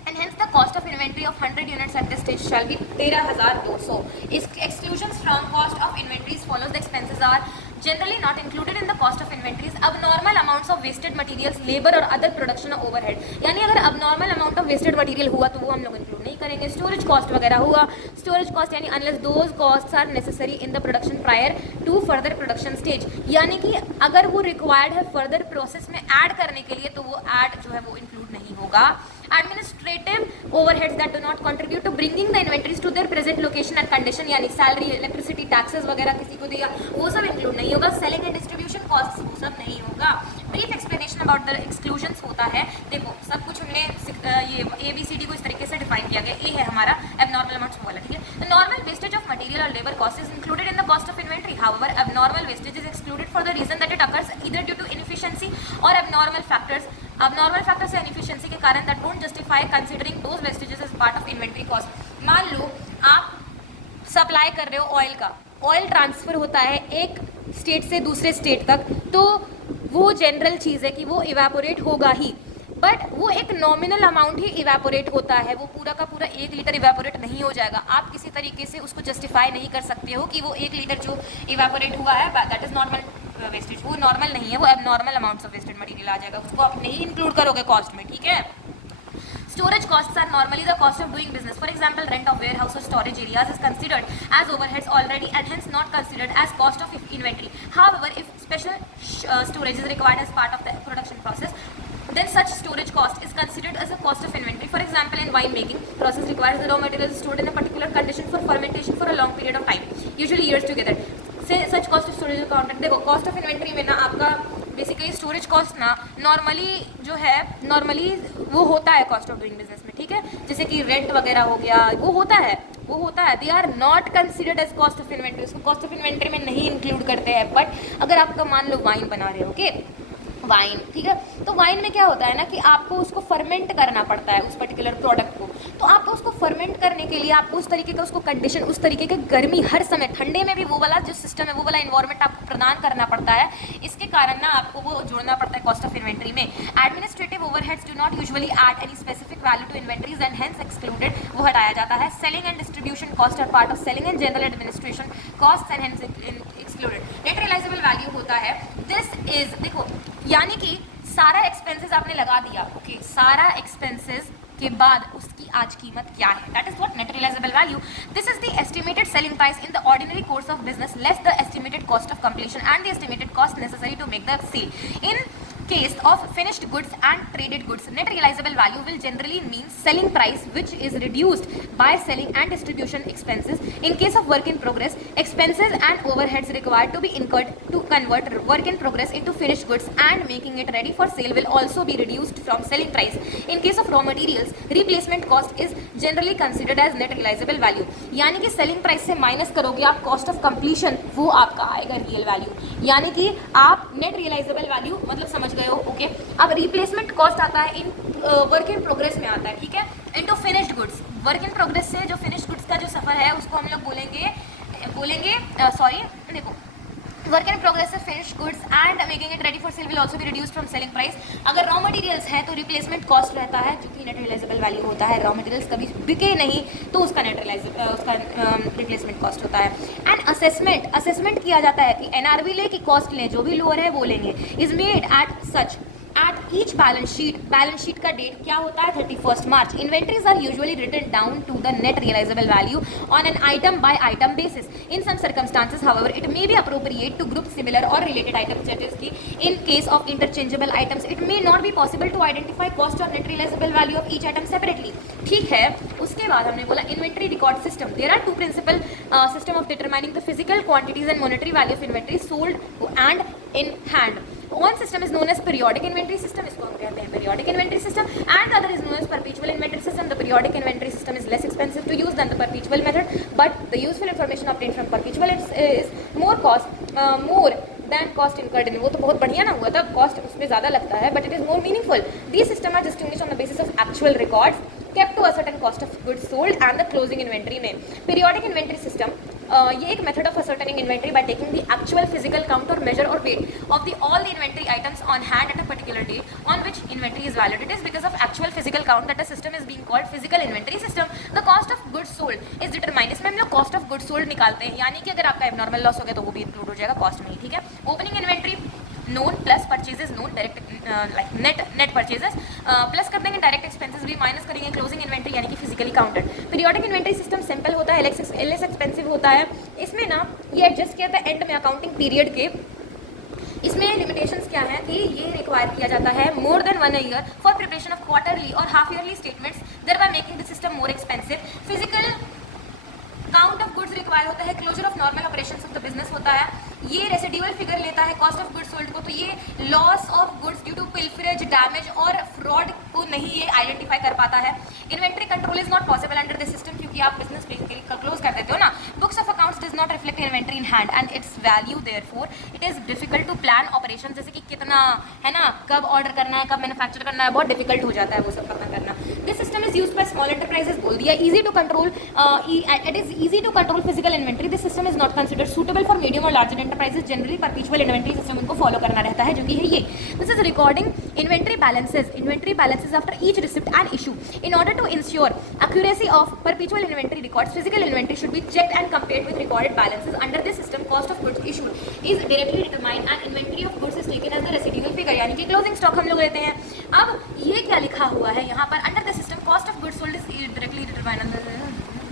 and hence the cost of inventory of 100 units at this stage shall be 13,200. Exclusions from cost of inventories follows. The expenses are generally not included in the cost of inventories. Abnormal amounts of wasted materials, labor और other production overhead, यानी अगर abnormal amount of wasted material हुआ तो वो हम लोग include नहीं करेंगे। Storage cost वगैरह हुआ, storage cost यानी unless those costs are necessary in the production prior to further production stage, यानी कि अगर वो required है further process में add करने के लिए तो वो add जो है वो include नहीं होगा। Administrative overheads that do not contribute to bringing the inventories to their present location and condition, यानी salary, electricity, taxes वगैरह किसी को दिया वो सब include नहीं होगा। Selling and distribution costs वो सब नहीं होगा। Brief explanation about the exclusions होता है, देखो सब कुछ हमने ये ABCD को इस तरीके से डिफाइन किया गया। A है हमारा abnormal amounts वाला, ठीक है। The normal wastage of material or labor cost is included in the cost of inventory. However, abnormal wastage is excluded for the reason that it occurs either due to inefficiency or abnormal factors या inefficiency के कारण that don't justify considering those wastages as part of inventory cost. मान लो आप supply कर रहे हो oil का, oil transfer होता है एक स्टेट से दूसरे स्टेट तक, तो वो जनरल चीज़ है कि वो इवेपोरेट होगा ही। बट वो एक नॉमिनल अमाउंट ही इवेपोरेट होता है, वो पूरा का पूरा 1 लीटर इवेपोरेट नहीं हो जाएगा। आप किसी तरीके से उसको जस्टिफाई नहीं कर सकते हो कि वो 1 लीटर जो इवेपोरेट हुआ है दैट इज नॉर्मल वेस्टेज, वो नॉर्मल नहीं है, वो अब normal amounts of wasted material आ जाएगा, उसको आप नहीं इंक्लूड करोगे कॉस्ट में, ठीक है। Storage costs are normally the cost of doing business. For example, rent of warehouse or storage areas is considered as overheads already and hence not considered as cost of inventory. However, if special storage is required as part of the production process, then such storage cost is considered as a cost of inventory. For example, in wine making process requires the raw materials stored in a particular condition for fermentation for a long period of time, usually years together. Say such cost of storage accounted. देखो cost of inventory में ना आपका basically storage cost ना normally जो है normally वो होता है कॉस्ट ऑफ डूइंग बिजनेस में, ठीक है, जैसे कि रेंट वगैरह हो गया, वो होता है they are not considered as cost of inventory, उसको कॉस्ट ऑफ इन्वेंट्री में नहीं इंक्लूड करते हैं। बट अगर आपका मान लो वाइन बना रहे हो, ओके, वाइन, ठीक है, तो वाइन में क्या होता है ना कि आपको उसको फर्मेंट करना पड़ता है उस पर्टिकुलर प्रोडक्ट को, तो आपको उसको फर्मेंट करने के लिए आपको उस तरीके का उसको कंडीशन, उस तरीके की गर्मी हर समय, ठंडे में भी वो वाला जो सिस्टम है, वो वाला इन्वायरमेंट आपको प्रदान करना पड़ता है, इसके कारण ना आपको वो जोड़ना पड़ता है कॉस्ट ऑफ इन्वेंट्री में। Administrative overheads do not usually add any specific value to inventories and hence excluded, वो हटाया जाता है। Selling and distribution cost are part of selling and general administration cost and hence excluded. Net realisable value होता है, this is, देखो यानी कि सारा एक्सपेंसेस आपने लगा दिया, ओके, सारा एक्सपेंसेस के बाद उसकी आज कीमत क्या है, that is what net realisable value. This is the estimated selling price in the ordinary course of business less the estimated cost of completion and the estimated cost necessary to make the sale. In case of finished goods and traded goods, net realizable value will generally mean selling price which is reduced by selling and distribution expenses. In case of work in progress, expenses and overheads required to be incurred to convert work in progress into finished goods and making it ready for sale will also be reduced from selling price. In case of raw materials, replacement cost is generally considered as net realizable value. यानी कि selling price से minus करोगे आप cost of completion, वो आपका आएगा real value, यानी कि आप नेट रियलाइजेबल वैल्यू मतलब समझ गए हो, ओके। अब रिप्लेसमेंट कॉस्ट आता है इन वर्क इन प्रोग्रेस में आता है, ठीक है, into finished goods. Work in progress से जो फिनिश्ड गुड्स का जो सफर है उसको हम लोग बोलेंगे सॉरी, देखो, वर्क इन प्रोग्रेस से finished goods and making it ready for sale will also be reduced from selling price. अगर रॉ मटेरियल्स है तो रिप्लेसमेंट कॉस्ट रहता है जो कि नेट रियलाइजेबल वैल्यू होता है। रॉ मटेरियल्स कभी बिके नहीं तो उसका रिप्लेसमेंट कॉस्ट होता है। एंड असेसमेंट किया जाता है कि एनआरवी ले की कॉस्ट लें, जो भी लोअर है वो लेंगे, is made at such at each balance sheet का डेट क्या होता है 31 March. Inventories are usually written down to the net realisable value on an item by item basis. In some circumstances however it may be appropriate to group similar और related items, that is की in case of interchangeable items it may not be possible to identify cost और net realisable value of each item separately, ठीक है। उसके बाद हमने बोला inventory record system. There are two principal system of determining the physical quantities and monetary value of inventory sold and in hand. One system is known as periodic inventory system, इसको हम कहते हैं periodic inventory system, and the other is known as perpetual inventory system. The periodic inventory system is less expensive to use than the perpetual method, but the useful information obtained from perpetual is more than cost incurred in। वो तो बहुत बढ़िया ना हुआ था, cost उसमें ज़्यादा लगता है, but it is more meaningful. These systems are distinguished on the basis of actual records kept to a certain cost of goods sold and the closing inventory में। Periodic inventory system ये एक method of ascertaining inventory by taking the actual physical count or measure or weight of all the inventory items on hand at a particular date on which inventory is valid. It is because of actual physical count that the system is being called physical inventory system. The cost of goods sold is determined, इसमें हम लोग cost of goods sold निकालते हैं, यानी कि अगर आपका abnormal loss हो गया तो वो भी इंक्लूड हो जाएगा कॉस्ट में ही, ठीक है। Opening inventory known plus purchases known direct like net purchases plus कर देंगे डायरेक्ट एक्सपेंसेस भी माइनस करेंगे क्लोजिंग इन्वेंट्री यानी कि physically counted. Periodic inventory system simple होता है, लेस एक्सपेंसिव होता है। इसमें ना ये एडजस्ट किया था एंड में अकाउंटिंग पीरियड के। इसमें लिमिटेशंस क्या है कि ये रिक्वायर किया जाता है more than 1 year for preparation of quarterly और half yearly statements, thereby making the system more expensive. Physical count of goods require होता है, closure of normal operations of the business होता है। ये रेसिडुअल फिगर लेता है कॉस्ट ऑफ गुड्स सोल्ड को, तो ये loss of goods due to pilferage, damage और फ्रॉड को नहीं ये आइडेंटिफाई कर पाता है। Inventory control is not possible under this system क्योंकि आप बिजनेस क्लोज कर देते हो ना। Books of accounts does not reflect inventory in hand and its value, therefore it is difficult to plan operation, जैसे कि कितना है ना, कब ऑर्डर करना है, कब मैन्युफैक्चर करना है, बहुत डिफिकल्ट हो जाता है वो सब पता करना। This system is used by small enterprises बोल दिया, easy to control, it is easy to control physical inventory, this system is not considered suitable for medium और larger enterprises, generally perpetual inventory system उनको follow करना रहता है, जो कि है ये। This is recording inventory balances after each receipt and issue in order to ensure accuracy of perpetual inventory records. Physical inventory should be checked and compared with recorded balances. Under this system, cost of goods issued is directly determined and inventory of goods is taken as the residual figure, यानी कि closing stock हम लोग लेते हैं। अब ये क्या लिखा हुआ है यहाँ पर, under the system cost of goods sold is directly determined under the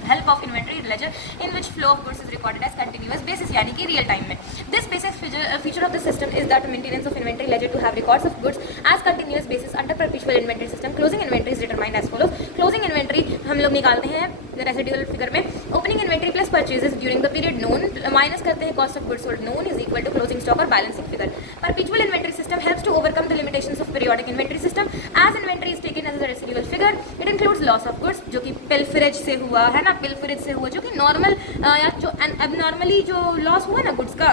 help of inventory ledger in which flow of goods is recorded as continuous basis, यानी कि real time में। This basic feature of the system is that maintenance of inventory ledger to have records of goods as continuous basis under perpetual inventory system. Closing inventory is determined as follows. Closing inventory हम लोग निकालते हैं residual figure में, opening inventory plus purchases during the period known minus करते हैं cost of goods sold known is equal to closing stock और balancing figure. Perpetual inventory system helps to overcome the limitations of periodic inventory system as inventory is taken as a residual figure. It includes loss of goods, जो कि pilferage से हुआ है ना, pilferage से हुआ, जो कि नॉर्मल या जो एबनॉर्मली जो लॉस हुआ ना गुड्स का,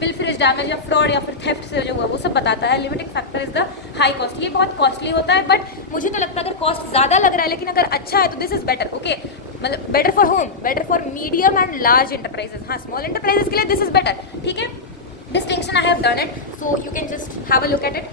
पिलफरेज डैमेज या फ्रॉड या फिर थेफ्ट से जो हुआ, वो सब बताता है। Limiting factor is the high cost, ये बहुत कॉस्टली होता है, बट मुझे तो लगता है अगर कॉस्ट ज़्यादा लग रहा है लेकिन अगर अच्छा है तो दिस इज बेटर। ओके, मतलब better for home, better for medium and large enterprises. हाँ, स्मॉल एंटरप्राइजेस के लिए दिस इज बेटर, ठीक है। Distinction I have done it, so you can just have a look at it,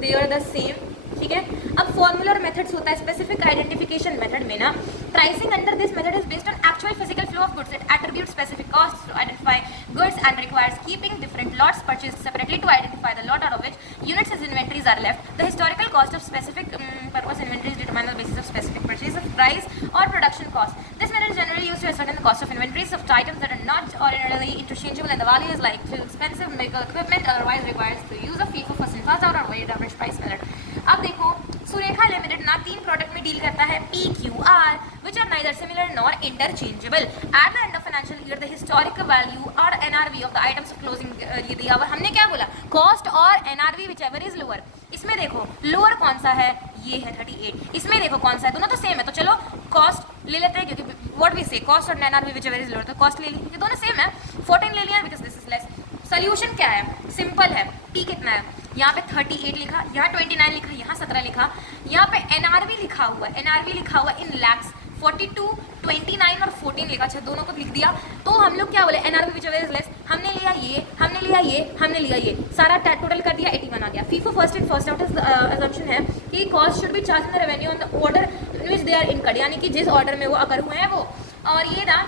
they are the same, ठीक है। अब formula और methods होता है स्पेसिफिक आइडेंटिफिकेशन मेथड में ना, pricing under this method is based on actual physical flow of goods, it attribute specific cost to identify goods and requires keeping different lots purchased separately to identify the lot out of which units as inventories are left. The historical cost of specific purpose inventories determined on the basis of specific purchase of price or production cost. This method is generally used to ascertain the cost of inventories of items that are not ordinarily interchangeable and the value is like to expensive medical equipment, otherwise requires to use a fee for first in first out or weighted average price method. अब देखो, Surekha limited ना 3 product में deal करता है, PQR, which are neither similar nor interchangeable. At the end of financial year, the historical value or NRV of the items of closing ये दिया हुआ। हमने क्या बोला, कॉस्ट और NRV whichever is lower। इसमें देखो लोअर कौन सा है, ये है 38, इसमें देखो कौन सा है, दोनों तो सेम है, तो चलो कॉस्ट ले लेते हैं, क्योंकि व्हाट वी से कॉस्ट और NRV whichever is lower, तो कॉस्ट ले ली, ये दोनों सेम है, 14 ले लिया because this is less. Solution क्या है, सिंपल है, P कितना है, यहाँ पे 38 लिखा, यहाँ 29 लिखा, यहाँ 17 लिखा, यहाँ पे NRV लिखा हुआ, NRV लिखा हुआ इन लैक्स, 42, 29 और 14 लिखा, अच्छा दोनों को लिख दिया। तो हम लोग क्या बोले, NRV whichever is less, हमने लिया ये, हमने लिया ये, हमने लिया ये, सारा टोटल कर दिया, 81 आ गया। FIFO first in first out assumption है कि cost should be charge in the revenue on the order in which they are incurred, यानी कि जिस ऑर्डर में वो अगर हुए हैं वो, और ये ना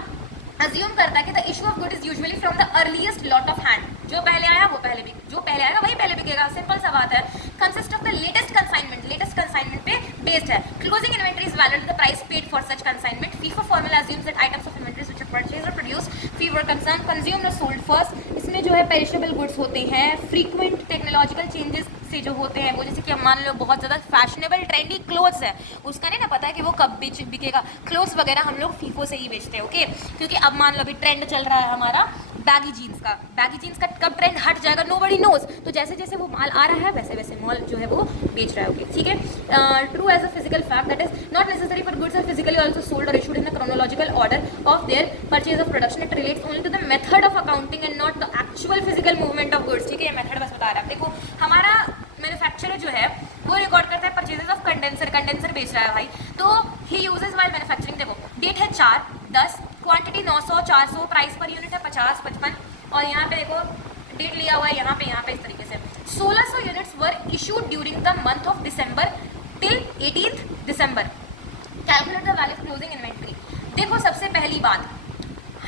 अज्यूम करता है कि the issue of good is usually from the earliest lot of hand, जो पहले आया वो पहले बिक, जो पहले आएगा वही पहले बिकेगा, सिंपल सा बात है। Consist of the latest consignment पे बेस्ड है। Closing inventory is valid the price paid for such consignment. FIFO formula assumes that items of inventories which are purchased और प्रोड्यूस्ड फी वर कंज्यूम्ड और सोल्ड फर्स्ट। इसमें जो है perishable goods होते हैं, फ्रीक्वेंट टेक्नोलॉजिकल चेंजेस से जो होते हैं वो, जैसे कि हम मान लो बहुत ज़्यादा फैशनेबल ट्रेंडी क्लोथ्स है, उसका नहीं ना पता है कि वो कब बिकेगा, क्लोथ्स वगैरह हम लोग फीफो से ही बेचते हैं। ओके, क्योंकि अब मान लो अभी ट्रेंड चल रहा है हमारा बैगी जीन्स का कब ट्रेंड हट जाएगा नोबडी नोज, तो जैसे जैसे वो माल आ रहा है वैसे वैसे मॉल जो है वो बेच रहा है। ओके, ठीक है। True as a physical fact that is not necessary for goods are physically also sold or issued in the chronological order of their purchase of production, it relates only to the method of accounting and not the actual physical movement of goods. ठीक है, ये method बस बता रहा है। देखो हमारा manufacturer जो है वो रिकॉर्ड करता है परचेजेस ऑफ कंडेंसर बेच रहा है भाई, तो ही यूजेस व्हाइल मैन्युफैक्चरिंग। देखो डेट है 4, 10, क्वांटिटी 900, 400, प्राइस पर यूनिट है 50, 55, और यहाँ पे देखो डेट लिया हुआ है यहाँ पे इस तरीके से। 1600 units were issued during the month of December till 18 December. Calculate the value closing inventory. देखो सबसे पहली बात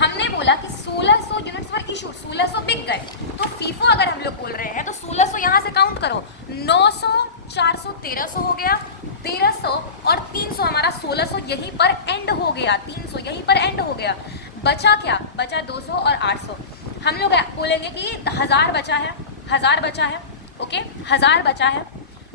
हमने बोला कि 1600 यूनिट्स वर इशूड, 1600 बिक गए, तो फीफो अगर हम लोग बोल रहे हैं तो 1600 यहाँ से काउंट करो, 900, 400, 1300 हो गया, 1300 और 300 हमारा 1600 यहीं पर एंड हो गया, 300 यहीं पर एंड हो गया। बचा क्या, बचा 200 और 800। हम लोग बोलेंगे कि 1000 बचा है, 1000 बचा है, ओके 1000 बचा है,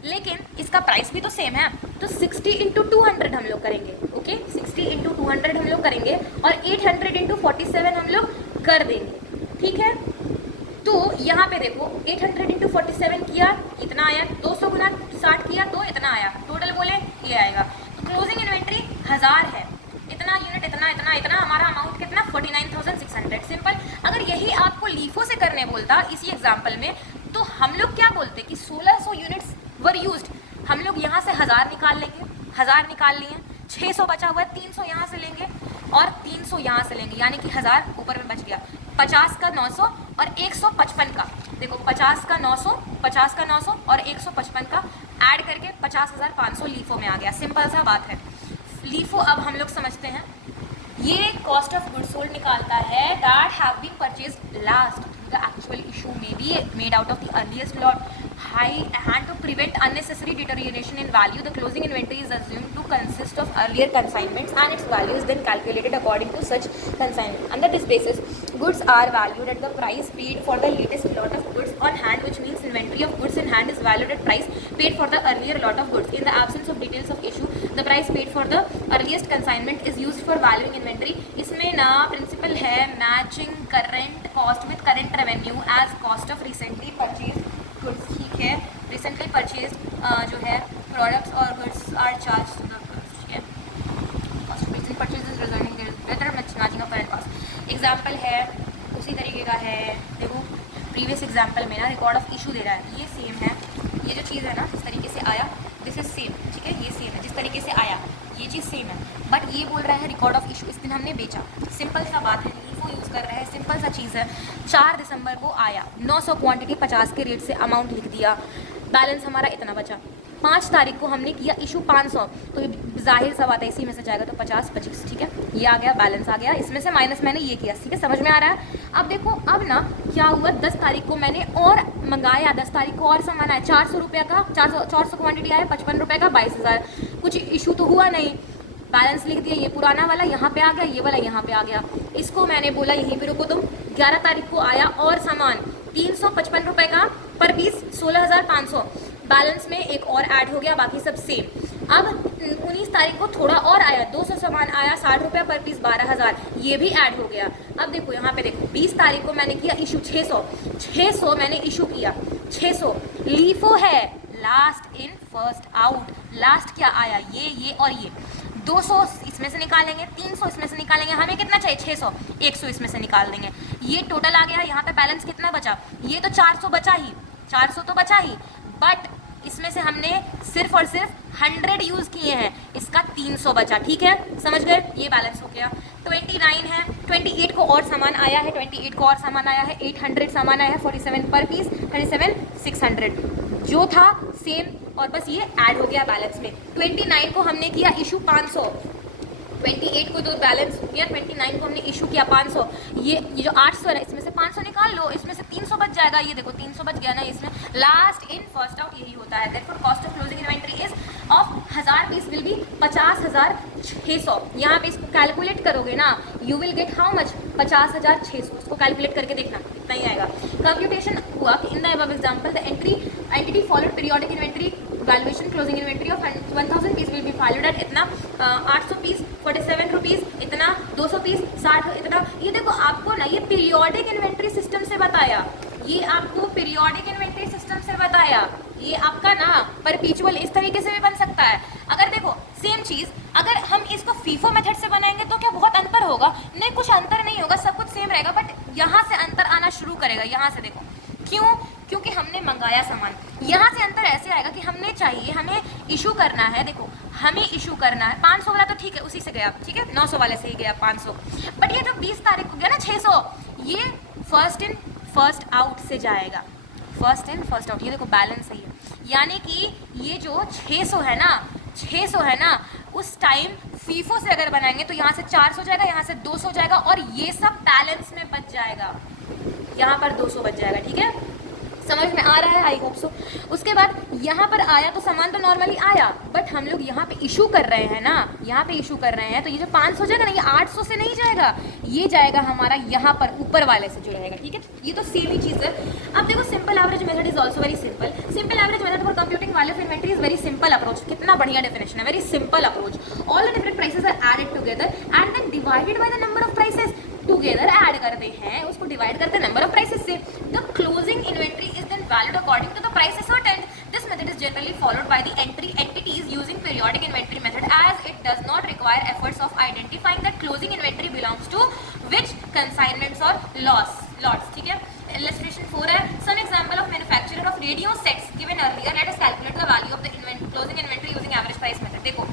लेकिन इसका प्राइस भी तो सेम है, तो 60 इंटू 200 हम लोग करेंगे। ओके 60 इंटू 200 हम लोग करेंगे और 800 इंटू 47 हम लोग कर देंगे। ठीक है, तो यहाँ पे देखो 800 इंटू 47 किया इतना आया, 200 गुना 60 किया तो इतना आया, टोटल बोले ये आएगा। तो क्लोजिंग इन्वेंट्री 1000 है, इतना यूनिट इतना इतना इतना, हमारा अमाउंट कितना 49,600। सिंपल। अगर यही आपको लीफो से करने बोलता इसी एग्जाम्पल में, तो हम लोग क्या बोलते कि 1600 यूनिट्स वर यूज्ड, हम लोग यहाँ से 1000 निकाल लेंगे, 1000 निकाल लिए, 600 बचा हुआ है, 300 यहाँ से लेंगे और 300 यहाँ से लेंगे, यानी कि 1000 ऊपर में बच गया। 50 का 900 और 155 का, देखो 50 का 900, 50 का 900 और 155 का ऐड करके 50,500 लीफो में आ गया। सिंपल सा बात है। लीफो अब हम लोग समझते हैं, ये कॉस्ट ऑफ गुड्स सोल्ड निकालता है that have been purchased last. The actual issue may be made out of the earliest lot high, and to prevent unnecessary deterioration in value, the closing inventory is assumed to consist of earlier consignments and its value is then calculated according to such consignment. Under this basis, goods are valued at the price paid for the latest lot of goods on hand, which means inventory of goods in hand is valued at price paid for the earlier lot of goods. In the absence of details of issue, the price paid for the earliest consignment is used for valuing inventory. इसमें ना principle है matching current cost with current revenue as cost of recently purchase goods. ठीक है, recently purchase जो है products और goods are charge to the goods. ठीक है, cost of recent purchase resulting better matching of current cost. Example है उसी तरीके का है, देखो प्रीवियस एग्जांपल में ना रिकॉर्ड ऑफ इशू दे रहा है, ये सेम है, ये जो चीज़ है ना जिस तरीके से आया दिस इज सेम। ठीक है, ये सेम है, जिस तरीके से आया ये चीज़ सेम है, बट ये बोल रहा है रिकॉर्ड ऑफ इशू इस दिन हमने बेचा। सिंपल सा बात है, लीफो यूज़ कर रहा है, सिंपल सा चीज़ है। 4 दिसंबर को आया, 900 क्वांटिटी 50 के रेट से अमाउंट लिख दिया, बैलेंस हमारा इतना बचा। 5 तारीख को हमने किया इशू 500, तो जाहिर सा बात है इसी में से जाएगा तो 50 25। ठीक है, ये आ गया, बैलेंस आ गया, इसमें से माइनस मैंने ये किया। ठीक है, समझ में आ रहा है। अब देखो अब ना क्या हुआ, 10 तारीख को मैंने और मंगाया, 10 तारीख को और सामान आया 400 रुपये का, 400 क्वान्टिटी आया 55 रुपये का, 22,000। कुछ इशू तो हुआ नहीं, बैलेंस लिख दिया, ये पुराना वाला यहाँ पे आ गया, ये वाला यहाँ पे आ गया। इसको मैंने बोला यहीं पे रुको तुम। 11 तारीख को आया और सामान 355 रुपये का पर पीस 16,500, बैलेंस में एक और ऐड हो गया, बाकी सब सेम। अब 19 तारीख को थोड़ा और आया, 200 सामान आया 60 रुपये पर पीस 12,000, ये भी ऐड हो गया। अब देखो यहाँ पे देखो 20 तारीख को मैंने किया इशू 600 मैंने इशू किया 600, लीफो है last in first out. Last क्या आया, ये और ये 200 इसमें से निकालेंगे, 300 इसमें से निकालेंगे, हमें कितना चाहिए 600, 100 इसमें से निकाल देंगे, ये टोटल आ गया। यहाँ पे बैलेंस कितना बचा, ये तो 400 बचा ही, 400 तो बचा ही, बट इसमें से हमने सिर्फ और सिर्फ 100 यूज़ किए हैं, इसका 300 बचा। ठीक है, समझ गए, ये बैलेंस हो गया। 29 है, 28 को और सामान आया है, 28 को और सामान आया है, 800 सामान आया है, 47 पर पीस, 37 600 जो था सेम, और बस ये ऐड हो गया बैलेंस में। 29 को हमने किया इशू 500, 28 को तो बैलेंस हो गया, 29 को हमने इशू किया 500, ये जो 800 है इसमें से 500 निकाल लो, इसमें से 300 बच जाएगा, ये देखो 300 बच गया ना इसमें। लास्ट इन फर्स्ट आउट यही होता है। Therefore cost of closing inventory is of 1000 piece will be 50,600। यहाँ पे इसको कैलकुलेट करोगे ना, you will get how much, 50,600। इसको कैलकुलेट करके देखना इतना ही आएगा। कंप्यूटेशन हुआ कि in the above example the entity followed periodic inventory valuation closing inventory of 1000 piece will be valued at इतना, 800 पीस 47 रुपीज़ इतना, 200 पीस 60 इतना। ये देखो आपको ना ये पीरियोडिक इन्वेंटरी सिस्टम से बताया, ये आपको पीरियोडिक इन्वेंटरी सिस्टम से बताया। ये आपका ना परपीचुअल इस तरीके से भी बन सकता है। अगर देखो सेम चीज़ अगर हम इसको फीफो मेथड से बनाएंगे तो क्या बहुत अंतर होगा? नहीं, कुछ अंतर नहीं होगा, सब कुछ सेम रहेगा, बट यहाँ से अंतर आना शुरू करेगा। यहाँ से देखो क्यों, क्योंकि हमने मंगाया सामान, यहाँ से अंतर ऐसे आएगा कि हमने चाहिए, हमें इशू करना है, देखो हमें इशू करना है 500 वाला तो ठीक है उसी से गया, ठीक है 900 वाले से ही गया 500, बट ये जो 20 तारीख को गया ना 600, ये फर्स्ट इन फर्स्ट आउट से जाएगा, फर्स्ट इन फर्स्ट आउट। ये देखो बैलेंस सही है, यानी कि ये जो 600 है ना उस टाइम फीफो से अगर बनाएंगे तो यहाँ से 400 जाएगा, यहाँ से 200 जाएगा, और ये सब बैलेंस में बच जाएगा, यहाँ पर 200 बच जाएगा। ठीक है, समझ में आ रहा है? I hope so. उसके बाद यहाँ पर आया तो सामान तो नॉर्मली आया, बट हम लोग यहाँ पे इशू कर रहे हैं ना, यहाँ पे इशू कर रहे हैं, तो ये जो 500 जाएगा ना, ये 800 से नहीं जाएगा, ये जाएगा हमारा यहाँ पर ऊपर वाले से जो रहेगा। ठीक है, ये तो सेम ही चीज़ है। अब देखो simple average method is also very simple. Simple average method for computing value of inventory is very simple approach. कितना बढ़िया डेफिनेशन है, very simple approach. All the different prices are added together and then divided by the number of prices. Together add करते हैं, उसको divide करते हैं number of prices से। The closing inventory is then valued according to the price ascertained. This method is generally followed by the entities using periodic inventory method, as it does not require efforts of identifying that closing inventory belongs to which consignments or lots. ठीक है, illustration 4 है, some example of manufacturer of radio sets given earlier. Let us calculate the value of the closing inventory using average price method. देखो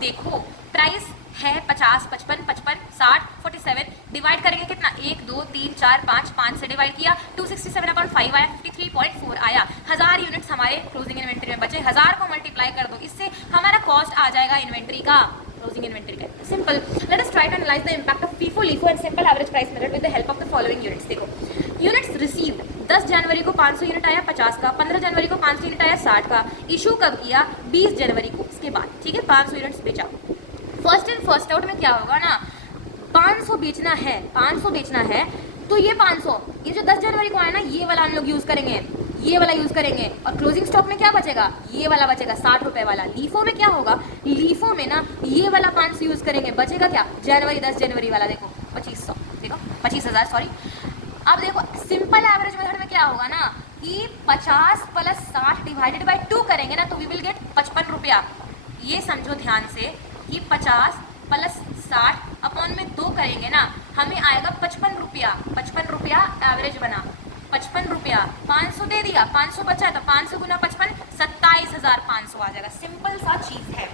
देखो price है 50, 55, 55, 60, 47, divide करेंगे कितना 1 2 3 4 5, 5 से divide किया 267/5 आया, 53.4 आया। 1000 यूनिट्स हमारे क्लोजिंग इन्वेंट्री में बचे। 1000 को मल्टीप्लाई कर दो, इससे हमारा कॉस्ट आ जाएगा इन्वेंट्री का, क्लोजिंग इन्वेंट्री का। Simple. Let us try to analyse the impact of FIFO LIFO and simple average price method with the help of the following units. देखो यूनिट्स रिसीव्ड 10 जनवरी को 500 यूनिट आया 50 का, 15 जनवरी को 500 यूनिट आया 60 का, इशू कब किया 20 जनवरी को, इसके बाद ठीक है 500 यूनिट्स बेचा। फर्स्ट इन फर्स्ट आउट में क्या होगा ना, 500 बेचना है, 500 बेचना है तो ये 500, ये जो 10 जनवरी को आया ना ये वाला हम लोग यूज करेंगे, ये वाला यूज करेंगे। और क्लोजिंग स्टॉक में क्या बचेगा, ये वाला बचेगा 60 रुपए वाला। लीफो में क्या होगा, लीफो में ना ये वाला 500 यूज करेंगे, बचेगा क्या जनवरी 10 जनवरी वाला, देखो 2500, देखो 25,000 सॉरी। अब देखो सिंपल एवरेज मेथड में क्या होगा ना कि 50 + 60 डिवाइडेड बाई 2 करेंगे ना तो वी विल गेट 55 रुपया। ये समझो ध्यान से कि 50 + 60 अपॉन में 2 करेंगे ना हमें आएगा 55 रुपया। 55 रुपया एवरेज बना, 55 रुपया, 500 दे दिया, 500 बचा तो 500 × 55 27,500 आ जाएगा। सिंपल सा चीज है।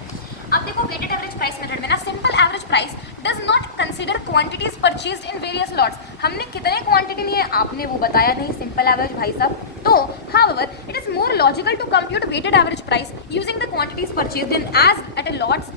अब देखो वेटेड एवरेज प्राइस मेथड में ना simple average price does not consider quantities purchased in various lots. हमने कितने क्वांटिटी लिए आपने वो बताया नहीं सिंपल एवरेज भाई साहब। तो however it is more logical to compute weighted average price using the quantities purchased in as at a lots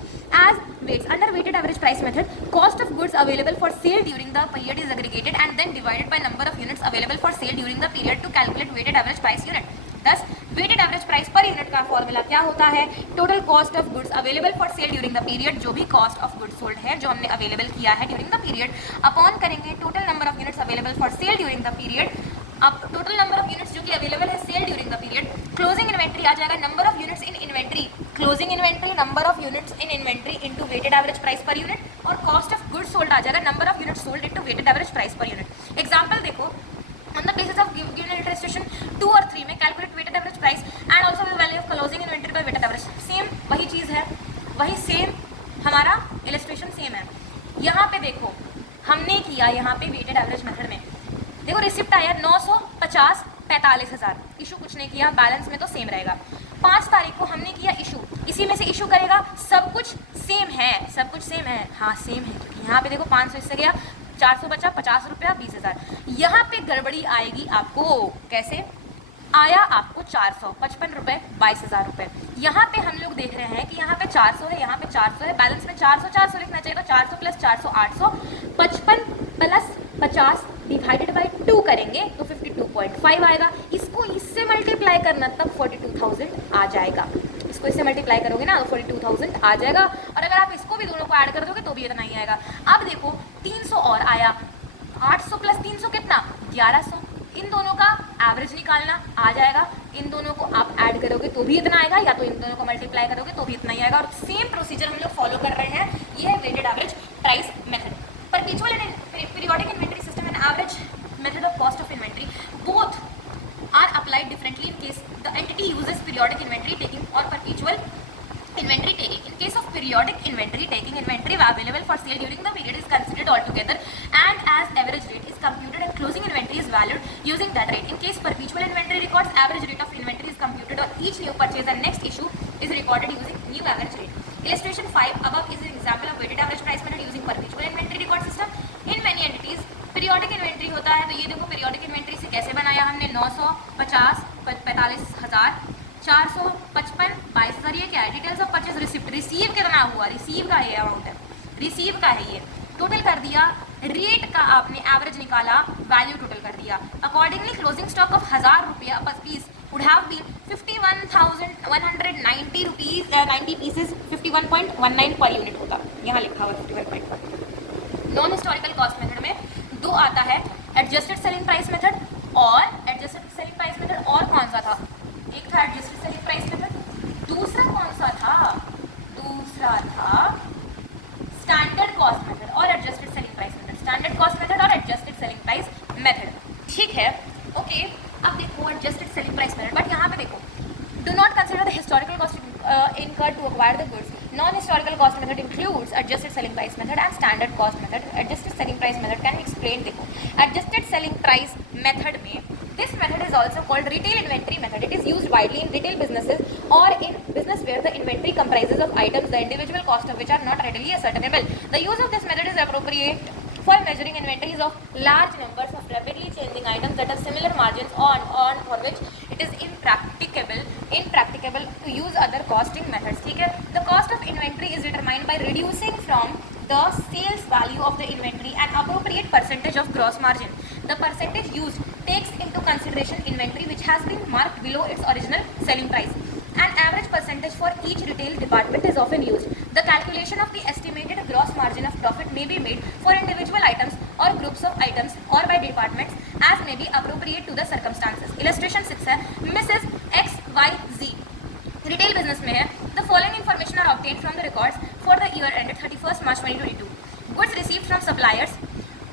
as weights. Under weighted average price method, cost of goods available for sale during the period is aggregated and then divided by number of units available for sale during the period to calculate weighted average price unit. Thus, weighted average price per unit का formula क्या होता है, total cost of goods available for sale during the period, जो भी cost of goods sold है जो हमने available किया है during the period, अपॉन करेंगे total number of units available for sale during the period। अब टोटल नंबर ऑफ यूनिट्स जो कि अवेलेबल है sale during the period, closing inventory आ जाएगा number of units in inventory, closing inventory number of units in inventory into weighted average price per unit, और cost of goods sold आ जाएगा number of units sold into weighted average price per unit. Example देखो, on the basis of given illustration 2 और 3 में calculate weighted average price and also the value of closing inventory by weighted average. Same वही चीज़ है, वही same हमारा illustration same है। यहाँ पे देखो हमने किया यहाँ पे वेटेड एवरेज मेथड में, देखो रिसिप्ट आया 950 45,000, इशू कुछ नहीं किया, बैलेंस में तो सेम रहेगा। 5 तारीख को हमने किया इशू, इसी में से इशू करेगा, सब कुछ सेम है, सब कुछ सेम है, हाँ सेम है, क्योंकि यहाँ पे देखो 500 इससे गया, 400 बचा, 50 रुपया 20,000। यहाँ पे गड़बड़ी आएगी आपको, कैसे आया आपको 400 55 रुपये 22,000 रुपये। यहाँ पे हम लोग देख रहे हैं कि यहाँ पे 400 है, यहाँ पे 400 है, बैलेंस में 400 लिखना चाहिए, तो 400 + 400 800, 55 + 50 डिवाइडेड बाई 2 करेंगे तो 52.5 आएगा। इसको इससे मल्टीप्लाई करना तब 42,000 आ जाएगा, इसको इससे मल्टीप्लाई करोगे ना तो 42,000 आ जाएगा, और अगर आप इसको भी दोनों को ऐड कर दोगे तो भी इतना ही आएगा। अब देखो 300 और आया, 800 + 300 कितना 1100, इन दोनों का एवरेज निकालना आ जाएगा, इन दोनों को आप ऐड करोगे तो भी इतना आएगा, या तो इन दोनों को मल्टीप्लाई करोगे तो भी इतना ही आएगा। और सेम प्रोसीजर हम लोग फॉलो कर रहे हैं, ये है weighted average price method. Perpetual and periodic inventory system and average method of cost of inventory both are applied differently in case the entity uses periodic inventory taking or perpetual inventory taking. In case of periodic inventory taking, inventory available for sale during the period is considered altogether and as average rate is computed and closing inventory is valued using that rate. In case perpetual inventory records, average rate of inventory is computed on each new purchase and next issue is recorded using new average rate. Illustration 5 above is an example of weighted average price method using perpetual inventory record system. In many entities periodic inventory होता है, तो ये देखो periodic inventory से कैसे बनाया हमने, 950 45,000, 455 22,000, ये क्या है, details of purchase receipt, receive कितना हुआ, रिसीव का ये अमाउंट है, रिसीव का है ये, टोटल कर दिया, रेट का आपने एवरेज निकाला, वैल्यू टोटल कर दिया। अकॉर्डिंगली क्लोजिंग स्टॉक ऑफ 1000 रुपया per piece would have been 51,190 rupees 90 pieces 51.19 per unit होता, यहाँ लिखा हुआ 51.1। नॉन हिस्टोरिकल कॉस्ट मेथड में दो आता है, एडजस्टेड सेलिंग प्राइस मेथड और एडजस्टेड सेलिंग प्राइस मेथड, और कौन सा था, एक था एडजस्टेड सेलिंग प्राइस मेथड, दूसरा कौन सा था, दूसरा था स्टैंडर्ड कॉस्ट मेथड और adjusted selling price method, standard cost method और एडजस्टेड सेलिंग प्राइस मेथड। ठीक है, ओके। अब देखो adjusted selling price method, but यहाँ पे देखो do not consider the historical cost incurred to acquire the goods. Non-historical cost method includes adjusted selling price method and standard cost method. Adjusted selling price method can be explained. देखो adjusted selling price method में this method is also called retail inventory method. It is used widely in retail businesses or in business where the inventory prices of items, the individual cost of which are not readily ascertainable. The use of this method is appropriate for measuring inventories of large numbers of rapidly changing items that have similar margins on for which it is impracticable to use other costing methods. ठीक है, the cost of inventory is determined by reducing from the sales value of the inventory an appropriate percentage of gross margin. The percentage used takes into consideration inventory which has been marked below its original selling price. An average percentage for each retail department is often used. The calculation of the estimated gross margin of profit may be made for individual items or groups of items or by departments as may be appropriate to the circumstances. Illustration 6 है, Mrs. XYZ retail business में है. The following information are obtained from the records for the year ended 31 March 2022. Goods received from suppliers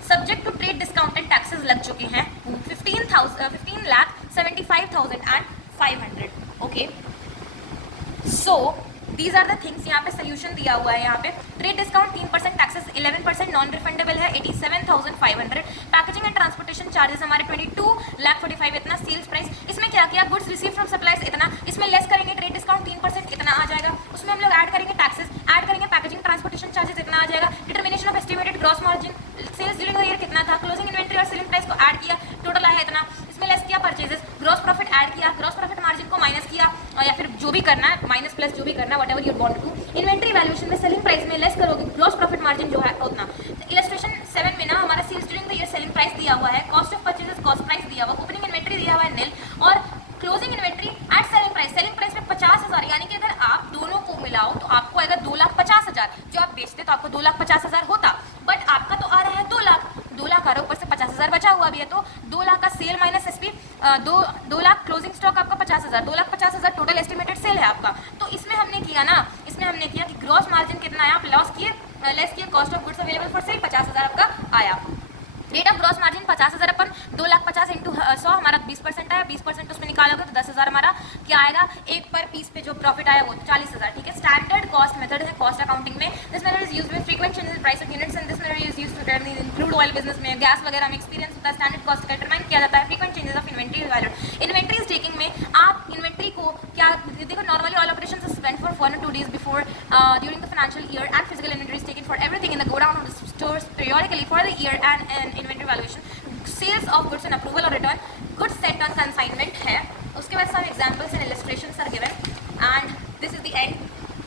subject to trade discount and taxes लग चुके हैं 15,75,500. Okay, so these are the things. यहाँ पे solution दिया हुआ है. यहाँ पे trade discount 3%, taxes 11%, non refundable है 87,500. पैकेजिंग एंड ट्रांसपोर्टेशन चार्जेस हमारे 22,45,000 इतना. सेल्स प्राइस इसमें क्या किया, गुड्स रिसीव फ्रॉम सप्लायर्स इतना, इसमें लेस करेंगे ट्रेड डिस्काउंट 3% इतना आ जाएगा. उसमें हम लोग ऐड करेंगे टैक्सेस, ऐड करेंगे पैकेजिंग ट्रांसपोर्टेशन चार्जेस इतना आ जाएगा. Determination of estimated gross margin sales during the year कितना था, क्लोजिंग इन्वेंटरी और सेलिंग प्राइस को ऐड किया, टोटल आया इतना. इसमें लेस किया परचेजेस, ग्रॉस प्रॉफिट ऐड किया, ग्रॉस प्रॉफिट मार्जिन को माइनस किया या फिर जो भी करना है माइनस प्लस जो भी करना है whatever you want to. Inventory valuation में सेलिंग प्राइस में लेस करोगे, ग्रॉस प्रॉफिट मार्जिन जो है उतना. इलस्ट्रेशन 7 में ना हमारा sales during the year selling price दिया हुआ है, cost of purchases cost price दिया हुआ, ओपनिंग इन्वेंटरी दिया हुआ है निल और closing inventory at selling price. Selling price में 50,000 यानी कि अगर आप दोनों को मिलाओ तो आपको आएगा 2,50,000. जो आप बेचते तो आपको 2,50,000 होता, बट आपका तो आ रहा है 2 लाख. 2 लाख आ रहा है, ऊपर से 50,000 बचा हुआ भी है, तो 2 लाख का sale minus SP, 2 lakh closing stock आपका 50,000, 2,50,000 टोटल एस्टिमेटेड सेल है आपका. तो इसमें हमने किया ना, इसमें हमने किया कि ग्रॉस मार्जिन कितना आया, आप लॉस किए, लेस किए, cost of goods available for sale 50,000 आपका आया. Rate of gross margin 50,000 upon 2,50,000 into 100 हमारा 20% आया, 20% उसमें निकालोगे तो 10,000 हमारा क्या आएगा, एक पर पीस पे जो प्रॉफिट आया वो 40,000. ठीक है, स्टैंडर्ड कॉस्ट मेथड है कॉस्ट अकाउंटिंग में. This method is used with frequent changes in price of units and this method is used to determine crude oil business में गैस वगैरह में एक्सपीरियंस होता है. स्टैंडर्ड कॉस्ट का डिटरमाइन किया जाता है frequent changes of inventory value. Inventory taking में आप इन्वेंटरी को क्या देखो, normally all operations are spent for 1 or 2 days before during the financial year end physical inventory is taken for everything in the godown of the stores periodically for the year and inventory valuation. Sales of goods and approval or return, goods set on consignment है. उसके बाद some examples and illustrations are given and this is the end.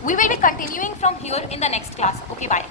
We will be continuing from here in the next class. Okay, bye.